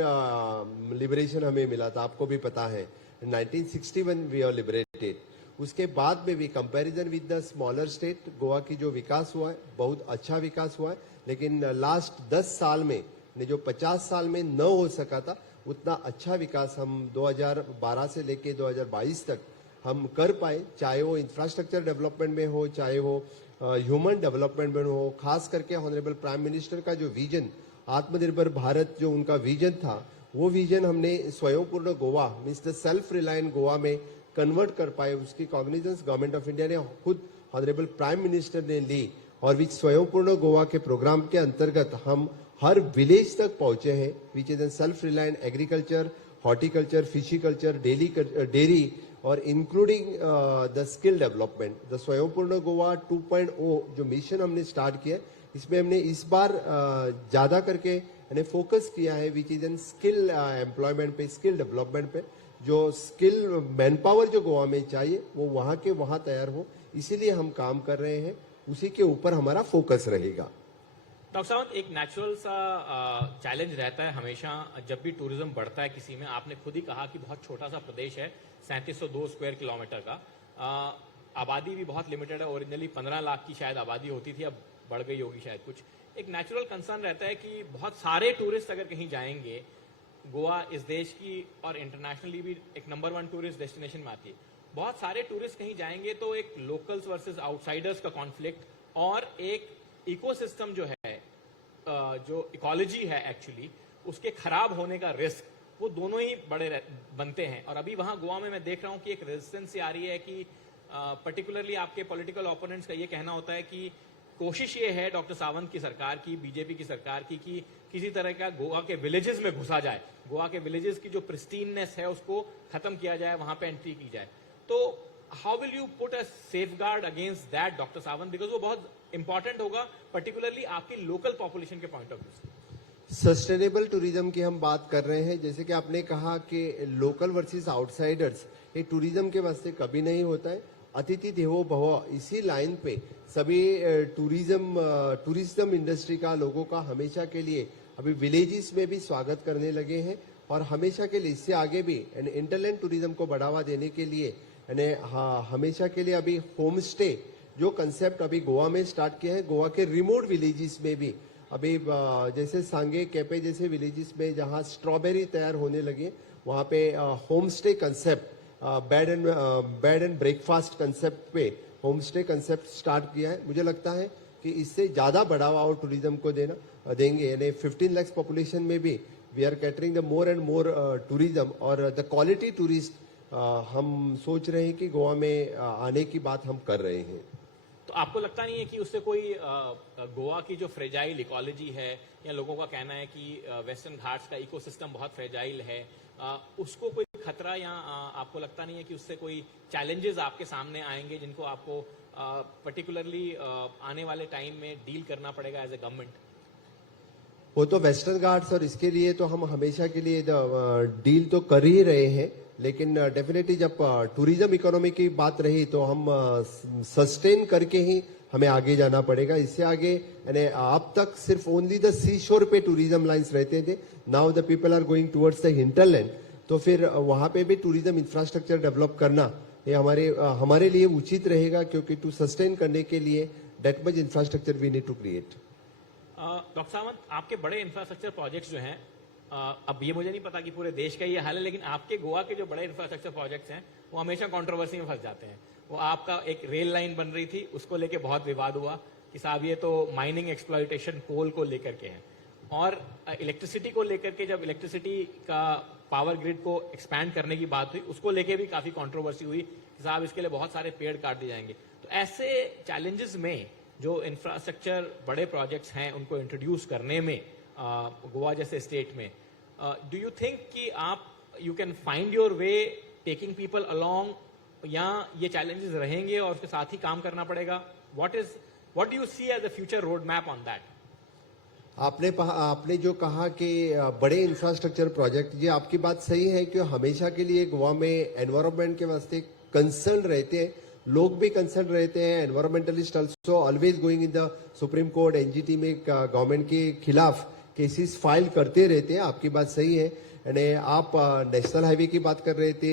लिबरेशन हमें मिला था, आपको भी पता है 1961 वी आर लिबरेटेड। उसके बाद में भी comparison with the smaller state Goa की जो विकास हुआ है बहुत अच्छा विकास हुआ है, लेकिन लास्ट 10 साल में जो 50 साल में न हो सका था उतना अच्छा विकास हम 2012 से लेके 2022 तक हम कर पाए, चाहे वो इंफ्रास्ट्रक्चर डेवलपमेंट में हो, चाहे वो ह्यूमन डेवलपमेंट में हो। खास करके ऑनरेबल प्राइम मिनिस्टर का जो विजन आत्मनिर्भर भारत जो उनका विजन था, वो विजन हमने स्वयंपूर्ण Goa means the self reliant Goa में कन्वर्ट कर पाए। उसकी कॉग्निजेंस गवर्नमेंट ऑफ इंडिया ने खुद ऑनरेबल प्राइम मिनिस्टर ने ली, और विच स्वयंपूर्ण गोवा के प्रोग्राम के अंतर्गत हम हर विलेज तक पहुंचे हैं, which is an self reliant agriculture, horticulture, pisciculture, dairy और including the skill development. The Swayampurna Goa 2.0 जो मिशन हमने स्टार्ट किया, इसमें हमने इस बार ज्यादा करके यानी फोकस किया है which is N skill employment पे, स्किल डेवलपमेंट पे। जो स्किल मैन पावर जो गोवा में चाहिए वो वहां के वहां तैयार हो, इसीलिए हम काम कर रहे हैं, उसी के ऊपर हमारा फोकस रहेगा। डॉक्टर सावंत, एक नेचुरल सा चैलेंज रहता है हमेशा जब भी टूरिज्म बढ़ता है किसी में। आपने खुद ही कहा कि बहुत छोटा सा प्रदेश है, 3702 स्क्वायर किलोमीटर का, आबादी भी बहुत लिमिटेड है। ओरिजिनली 15 लाख की शायद आबादी होती थी, अब बढ़ गई होगी शायद कुछ। एक नेचुरल कंसर्न रहता है कि बहुत सारे टूरिस्ट अगर कहीं जाएंगे, गोवा इस देश की और इंटरनेशनली भी एक नंबर 1 टूरिस्ट डेस्टिनेशन में आती है, बहुत सारे टूरिस्ट कहीं जाएंगे तो एक लोकल्स वर्सेस आउटसाइडर्स का कॉन्फ्लिक्ट और एक इकोसिस्टम जो है, जो इकोलॉजी है एक्चुअली, उसके खराब होने का रिस्क, वो दोनों ही बड़े बनते हैं। और अभी वहां गोवा में मैं देख रहा हूं कि एक रेजिस्टेंस आ रही है कि पर्टिकुलरली आपके पॉलिटिकल ओपोनेंट्स का ये कहना होता है कि कोशिश ये है डॉक्टर सावंत की सरकार की, बीजेपी की सरकार की, कि किसी तरह का गोवा के विलेजेस में घुसा जाए, गोवा के विलेजेस की जो प्रिस्टीननेस है उसको खत्म किया जाए, वहां पे एंट्री की जाए। तो how will you put a safeguard against that doctor Sawant, because वो बहुत इंपॉर्टेंट होगा पर्टिकुलरली आपकी लोकल पॉपुलेशन के पॉइंट ऑफ व्यू से। सस्टेनेबल टूरिज्म की हम बात कर रहे हैं, जैसे कि आपने कहा कि लोकल वर्सेस आउटसाइडर्स, ये टूरिज्म के वास्ते कभी नहीं होता है। अतिथि देवो भव, इसी लाइन पे सभी टूरिज्म इंडस्ट्री का, लोगों का हमेशा के लिए अभी विलेजेस में भी स्वागत करने लगे हैं और हमेशा के लिए इससे आगे भी इंटरलैंड टूरिज्म को बढ़ावा देने के लिए हमेशा के लिए अभी होम स्टे जो कंसेप्ट अभी गोवा में स्टार्ट किया है, गोवा के रिमोट विलेजेस में भी अभी जैसे सांगे कैपे जैसे विलेजेस में जहां स्ट्रॉबेरी तैयार होने लगे, वहां पे home stay concept, bed and breakfast concept पे होम स्टे कंसेप्ट स्टार्ट किया है। मुझे लगता है कि इससे ज्यादा बढ़ावा और टूरिज्म को देंगे, यानी 15 लाख पॉपुलेशन में भी we are catering the more and more tourism और द क्वालिटी टूरिस्ट हम सोच रहे हैं कि गोवा में आने की बात हम कर रहे हैं। तो आपको लगता नहीं है कि उससे कोई गोवा की जो फ्रेजाइल इकोलॉजी है, या लोगों का कहना है कि वेस्टर्न घाट्स का इकोसिस्टम बहुत फ्रेजाइल है, उसको कोई खतरा, या आपको लगता नहीं है कि उससे कोई चैलेंजेस आपके सामने आएंगे जिनको आपको पर्टिकुलरली आने वाले टाइम में डील करना पड़ेगा एज ए गवर्नमेंट? वो तो वेस्टर्न घाट्स और इसके लिए तो हम हमेशा के लिए डील तो कर ही रहे हैं, लेकिन डेफिनेटली जब टूरिज्म इकोनॉमी की बात रही तो हम सस्टेन करके ही हमें आगे जाना पड़ेगा। इससे आगे यानी अब तक सिर्फ ओनली द सी शोर पे टूरिज्म लाइंस रहते थे, now the people are going towards the hinterland, तो फिर वहां पे भी टूरिज्म इंफ्रास्ट्रक्चर डेवलप करना ये हमारे लिए उचित रहेगा, क्योंकि टू सस्टेन करने के लिए that much infrastructure we need to create. Doctor Sawant, आपके बड़े इंफ्रास्ट्रक्चर प्रोजेक्ट्स जो हैं, अब ये मुझे नहीं पता कि पूरे देश का ये हाल है, लेकिन आपके गोवा के जो बड़े इंफ्रास्ट्रक्चर प्रोजेक्ट्स हैं वो हमेशा कंट्रोवर्सी में फंस जाते हैं। वो आपका एक रेल लाइन बन रही थी, उसको लेके बहुत विवाद हुआ कि साहब ये तो माइनिंग एक्सप्लॉयटेशन कोल को लेकर के है, और इलेक्ट्रिसिटी को लेकर के जब इलेक्ट्रिसिटी का पावर ग्रिड को एक्सपैंड करने की बात हुई, उसको लेके भी काफी कंट्रोवर्सी हुई कि साहब इसके लिए बहुत सारे पेड़ काट दिए जाएंगे। तो ऐसे चैलेंजेस में जो इंफ्रास्ट्रक्चर बड़े प्रोजेक्ट्स हैं उनको इंट्रोड्यूस करने में गोवा जैसे स्टेट में, डू यू थिंक कि आप you can find your way taking people along, या ये चैलेंजेस रहेंगे और उसके साथ ही काम करना पड़ेगा? What do you see as a future road map on that? आपने जो कहा कि बड़े इंफ्रास्ट्रक्चर प्रोजेक्ट, ये आपकी बात सही है कि हमेशा के लिए गोवा में एनवायरनमेंट के वास्ते कंसर्न रहते हैं, लोग भी कंसर्न रहते हैं, environmentalist also always going in the supreme court, NGT में गवर्नमेंट के खिलाफ केसेस फाइल करते रहते हैं। आपकी बात सही है। यानी आप नेशनल हाईवे की बात कर रहे थे,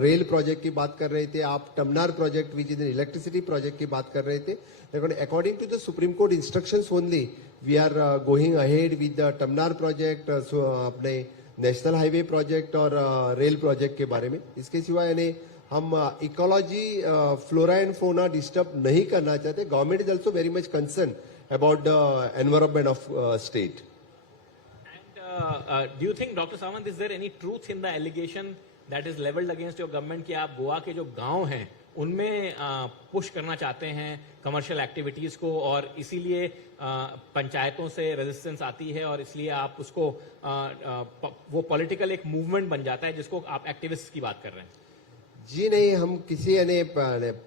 रेल प्रोजेक्ट की बात कर रहे थे, आप Tamnar project which is electricity project की बात कर रहे थे, लेकिन according to the supreme court instructions only we are going ahead with the Tamnar project, अपने नेशनल हाईवे प्रोजेक्ट और रेल प्रोजेक्ट के बारे में। इसके सिवा यानी हम ecology, flora and fauna disturb नहीं करना चाहते। Government is also very much concern about the environment of state. Do you think, Dr. Sawant, is there any truth in the allegation that is leveled against your government कि आप गोवा के जो गांव हैं उनमें पुश करना चाहते हैं कमर्शियल एक्टिविटीज को, और इसीलिए पंचायतों से रेजिस्टेंस आती है और इसलिए आप उसको वो पॉलिटिकल एक मूवमेंट बन जाता है जिसको आप एक्टिविस्ट की बात कर रहे हैं? जी नहीं, हम किसी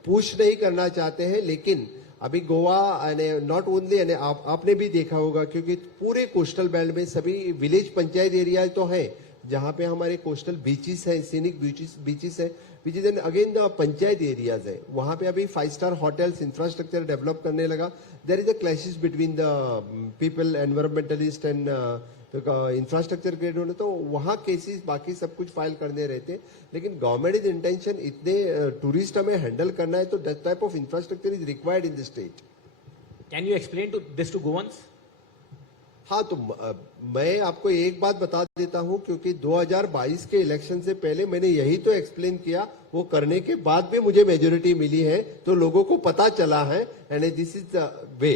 पुश नहीं करना चाहते हैं, लेकिन अभी गोवा नॉट ओनली आपने भी देखा होगा, क्योंकि पूरे कोस्टल बेल्ट में सभी विलेज पंचायत एरिया तो है, जहाँ पे हमारे कोस्टल बीचेस है, सीनिक बीचेस है, which is again the panchayat areas है, वहां पे अभी 5 स्टार होटल्स इंफ्रास्ट्रक्चर डेवलप करने लगा. There is a clashes between the people, environmentalist and infrastructure grade होने, तो वहां केसेस बाकी सब कुछ फाइल करने रहते हैं. लेकिन गवर्नमेंट इज इंटेंशन इतने टूरिस्ट हमें हैंडल करना है, तो that type of infrastructure is required in the state. Can you explain this to Goans? हाँ, तो मैं आपको एक बात बता देता हूं, क्योंकि 2022 के इलेक्शन से पहले मैंने यही तो एक्सप्लेन किया, वो करने के बाद भी मुझे मेजोरिटी मिली है, तो लोगों को पता चला है, and this is the way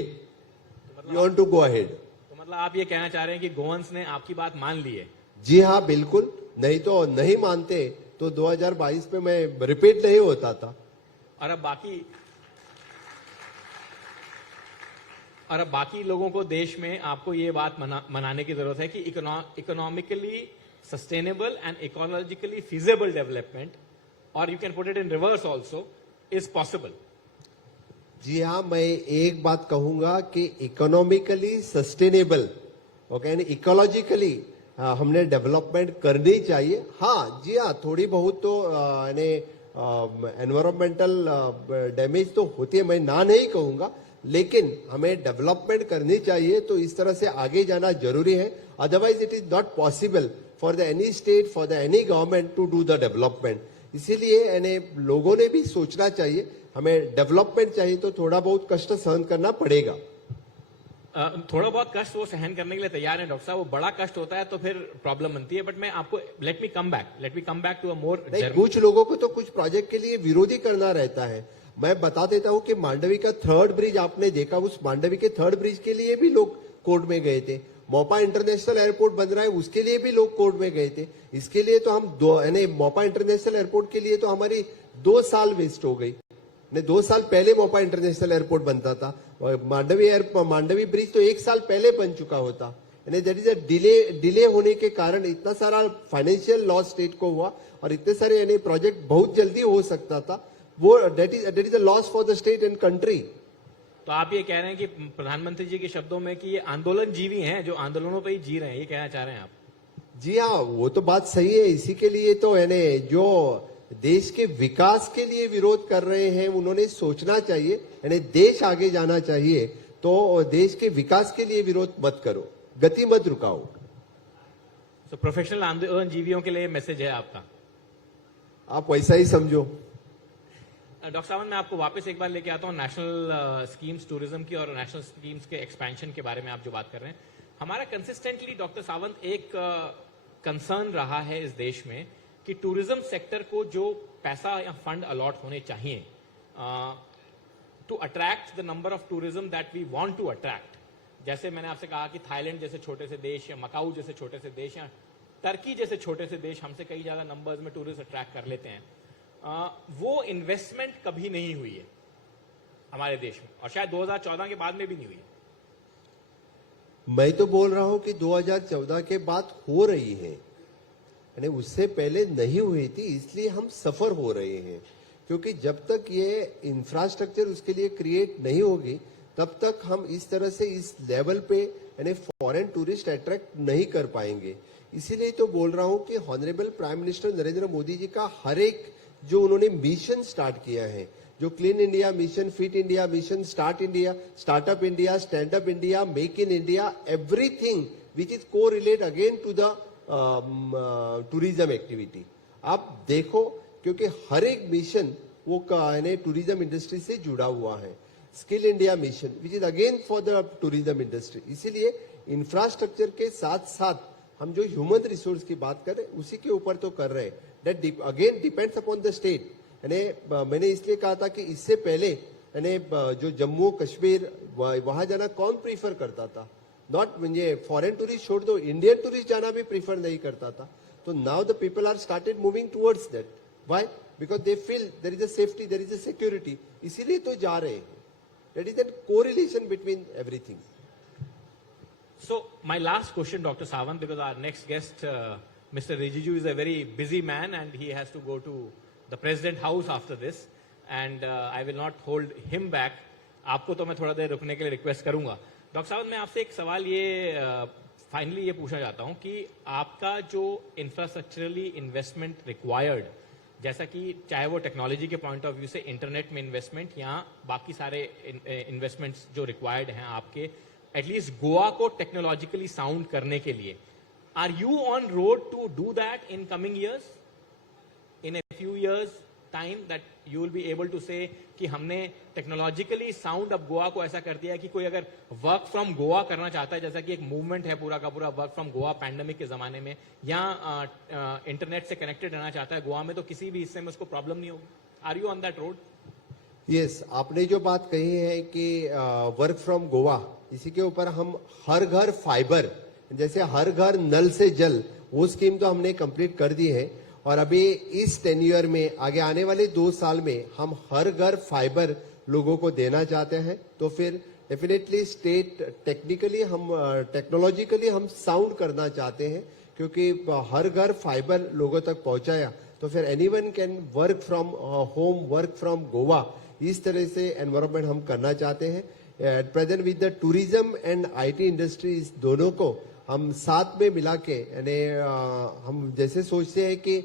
you want to go ahead. तो मतलब आप ये कहना चाह रहे हैं कि गोवंस ने आपकी बात मान ली है? जी हाँ, बिल्कुल. नहीं तो नहीं मानते तो 2022 में मैं रिपीट नहीं होता था. और अब बाकी लोगों को देश में आपको ये बात मनाने की जरूरत है कि economically sustainable and ecologically feasible development, और you can put it in reverse also, is possible. जी हाँ, मैं एक बात कहूंगा कि economically sustainable, okay, and ecologically हमने डेवलपमेंट करनी चाहिए. हाँ जी हाँ, थोड़ी बहुत तो एनवायरमेंटल डैमेज तो होती है, मैं ना नहीं कहूंगा, लेकिन हमें डेवलपमेंट करनी चाहिए. तो इस तरह से आगे जाना जरूरी है. Otherwise it is not possible for the any state, for the any government to do the development. इसीलिए लोगों ने भी सोचना चाहिए, हमें डेवलपमेंट चाहिए तो थोड़ा बहुत कष्ट सहन करना पड़ेगा. थोड़ा बहुत कष्ट वो सहन करने के लिए तैयार है डॉक्टर साहब. वो बड़ा कष्ट होता है तो फिर प्रॉब्लम बनती है. बट मैं आपको let me come back to a more. कुछ लोगों को तो कुछ प्रोजेक्ट के लिए विरोधी करना रहता है. मैं बता देता हूं कि मांडवी का 3rd ब्रिज आपने देखा, उस मांडवी के 3rd ब्रिज के लिए भी लोग कोर्ट में गए थे. मोपा इंटरनेशनल एयरपोर्ट बन रहा है, उसके लिए भी लोग कोर्ट में गए थे. इसके लिए तो हम मोपा इंटरनेशनल एयरपोर्ट के लिए तो हमारी 2 साल वेस्ट हो गई. 2 साल पहले मोपा इंटरनेशनल एयरपोर्ट बनता था, मांडवी ब्रिज तो 1 साल पहले बन चुका होता. दैट इज अ डिले होने के कारण इतना सारा फाइनेंशियल लॉस स्टेट को हुआ, और इतने सारे प्रोजेक्ट बहुत जल्दी हो सकता था. वो that is a loss for the state and country. तो आप ये कह रहे हैं कि प्रधानमंत्री जी के शब्दों में कि ये आंदोलन जीवी हैं, जो आंदोलनों पे ही जी रहे हैं, ये कहना चाह रहे हैं आप? जी हाँ, वो तो बात सही है. इसी के लिए तो जो देश के विकास के लिए विरोध कर रहे हैं, उन्होंने सोचना चाहिए. देश आगे जाना चाहिए, तो देश के विकास के लिए विरोध मत करो, गति मत रुकाओ. तो प्रोफेशनल आंदोलन जीवियों के लिए मैसेज है आपका? आप वैसा ही समझो. डॉक्टर सावंत, मैं आपको वापस एक बार लेके आता हूँ नेशनल स्कीम्स टूरिज्म की और नेशनल स्कीम्स के एक्सपेंशन के बारे में आप जो बात कर रहे हैं. हमारा कंसिस्टेंटली डॉक्टर सावंत एक कंसर्न रहा है इस देश में कि टूरिज्म सेक्टर को जो पैसा या फंड अलॉट होने चाहिए to attract the number of tourism that we want to attract, जैसे मैंने आपसे कहा कि थाईलैंड जैसे छोटे से देश या मकाऊ जैसे छोटे से देश या टर्की जैसे छोटे से देश हमसे कई ज्यादा नंबर्स में टूरिस्ट अट्रैक्ट कर लेते हैं, वो इन्वेस्टमेंट कभी नहीं हुई है हमारे देश में, और शायद 2014 के बाद में भी नहीं हुई. मैं तो बोल रहा हूं कि 2014 के बाद हो रही है, उससे पहले नहीं हुई थी. इसलिए हम सफर हो रहे हैं, क्योंकि जब तक ये इंफ्रास्ट्रक्चर उसके लिए क्रिएट नहीं होगी, तब तक हम इस तरह से इस लेवल पे फॉरेन टूरिस्ट अट्रैक्ट नहीं कर पाएंगे. इसीलिए तो बोल रहा हूं कि honourable prime minister Narendra Modi ji का हर एक जो उन्होंने मिशन स्टार्ट किया है, जो clean India mission, fit India mission, startup India, stand up India, make in India, everything which is correlate again to the tourism activity. आप देखो, क्योंकि हर एक मिशन वो टूरिज्म इंडस्ट्री से जुड़ा हुआ है. Skill India mission which is again for the tourism industry. इसीलिए इंफ्रास्ट्रक्चर के साथ साथ हम जो ह्यूमन रिसोर्स की बात कर रहे हैं, उसी के ऊपर तो कर रहे हैं. That again depends upon the state. मैंने इसलिए कहा था कि इससे पहले जो जम्मू कश्मीर वहां जाना कौन प्रीफर करता था? नॉट म्हणजे फॉरेन टूरिस्ट छोड़ दो, इंडियन टूरिस्ट जाना भी प्रीफर नहीं करता था. तो now the people are started moving towards that. Why? Because they feel there is a safety, there is a security. इसीलिए तो जा रहे हैं. That is the correlation between everything. So my last question, Dr. Sawant, because our next guest, Mr. Rijiju, is a very busy man and he has to go to the President House after this, and I will not hold him back. आपको तो मैं थोड़ा देर रुकने के लिए request करूंगा. Doctor Sawant, मैं आपसे एक सवाल ये फाइनली ये पूछना चाहता हूं कि आपका जो इंफ्रास्ट्रक्चरली इन्वेस्टमेंट रिक्वायर्ड, जैसा कि चाहे वो टेक्नोलॉजी के पॉइंट ऑफ व्यू से इंटरनेट में इन्वेस्टमेंट या बाकी सारे इन्वेस्टमेंट्स जो रिक्वायर्ड हैं आपके, एटलीस्ट गोवा को टेक्नोलॉजिकली साउंड करने के लिए, are you on road to do that in coming years, in a few years time, that you will be able to say कि हमने टेक्नोलॉजिकली साउंड अब गोवा को ऐसा कर दिया है कि कोई अगर वर्क फ्रॉम गोवा करना चाहता है, जैसा कि एक मूवमेंट है पूरा का पूरा वर्क फ्रॉम गोवा पैंडेमिक के जमाने में, या इंटरनेट से कनेक्टेड रहना चाहता है गोवा में, तो किसी भी हिस्से में उसको प्रॉब्लम नहीं होगी? Are you on that road? Yes, आपने जो बात कही है कि वर्क फ्रॉम गोवा, इसी के ऊपर हम हर घर फाइबर, जैसे हर घर नल से जल, वो स्कीम तो हमने कंप्लीट कर दी है। और अभी इस टेन्यूअर में आगे आने वाले 2 साल में हम हर घर फाइबर लोगों को देना चाहते हैं। तो फिर डेफिनेटली स्टेट टेक्निकली हम टेक्नोलॉजिकली हम साउंड करना चाहते हैं, क्योंकि हर घर फाइबर लोगों तक पहुंचाया तो फिर anyone can work from home, work from Goa, इस तरह से एनवायरनमेंट हम करना चाहते हैं। At present with the tourism and IT industries दोनों को हम साथ में मिला के, यानी हम जैसे सोचते हैं कि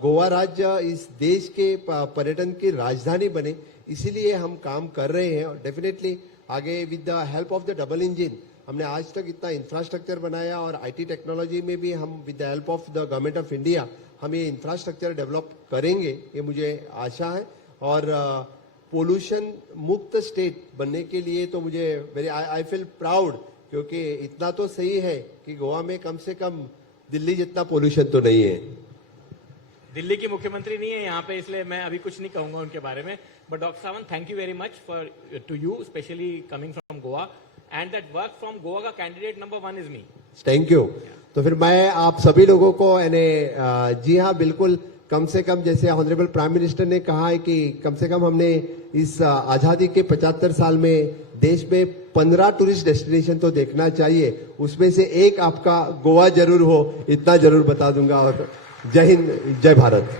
गोवा राज्य इस देश के पर्यटन की राजधानी बने, इसीलिए हम काम कर रहे हैं। और डेफिनेटली आगे with the help of the double engine, हमने आज तक इतना इंफ्रास्ट्रक्चर बनाया और आईटी टेक्नोलॉजी में भी हम with the help of the government of India हम ये इंफ्रास्ट्रक्चर डेवलप करेंगे, ये मुझे आशा है। और पोल्यूशन मुक्त स्टेट बनने के लिए तो मुझे आई फील प्राउड, क्योंकि इतना तो सही है कि गोवा में कम से कम दिल्ली जितना पोल्यूशन तो नहीं है। दिल्ली की मुख्यमंत्री नहीं है यहाँ पे, इसलिए मैं अभी कुछ नहीं कहूंगा उनके बारे में। But doctor Sawant, thank you very much for to you, specially coming from Goa, and that work from Goa का candidate number 1 is me. Thank you. तो फिर मैं आप सभी लोगों को, यानी जी हाँ बिल्कुल, कम से कम जैसे ऑनरेबल प्राइम मिनिस्टर ने कहा है कि कम से कम हमने इस आजादी के 75 साल में देश में 15 टूरिस्ट डेस्टिनेशन तो देखना चाहिए, उसमें से एक आपका गोवा जरूर हो, इतना जरूर बता दूंगा। और जय हिंद, जय भारत।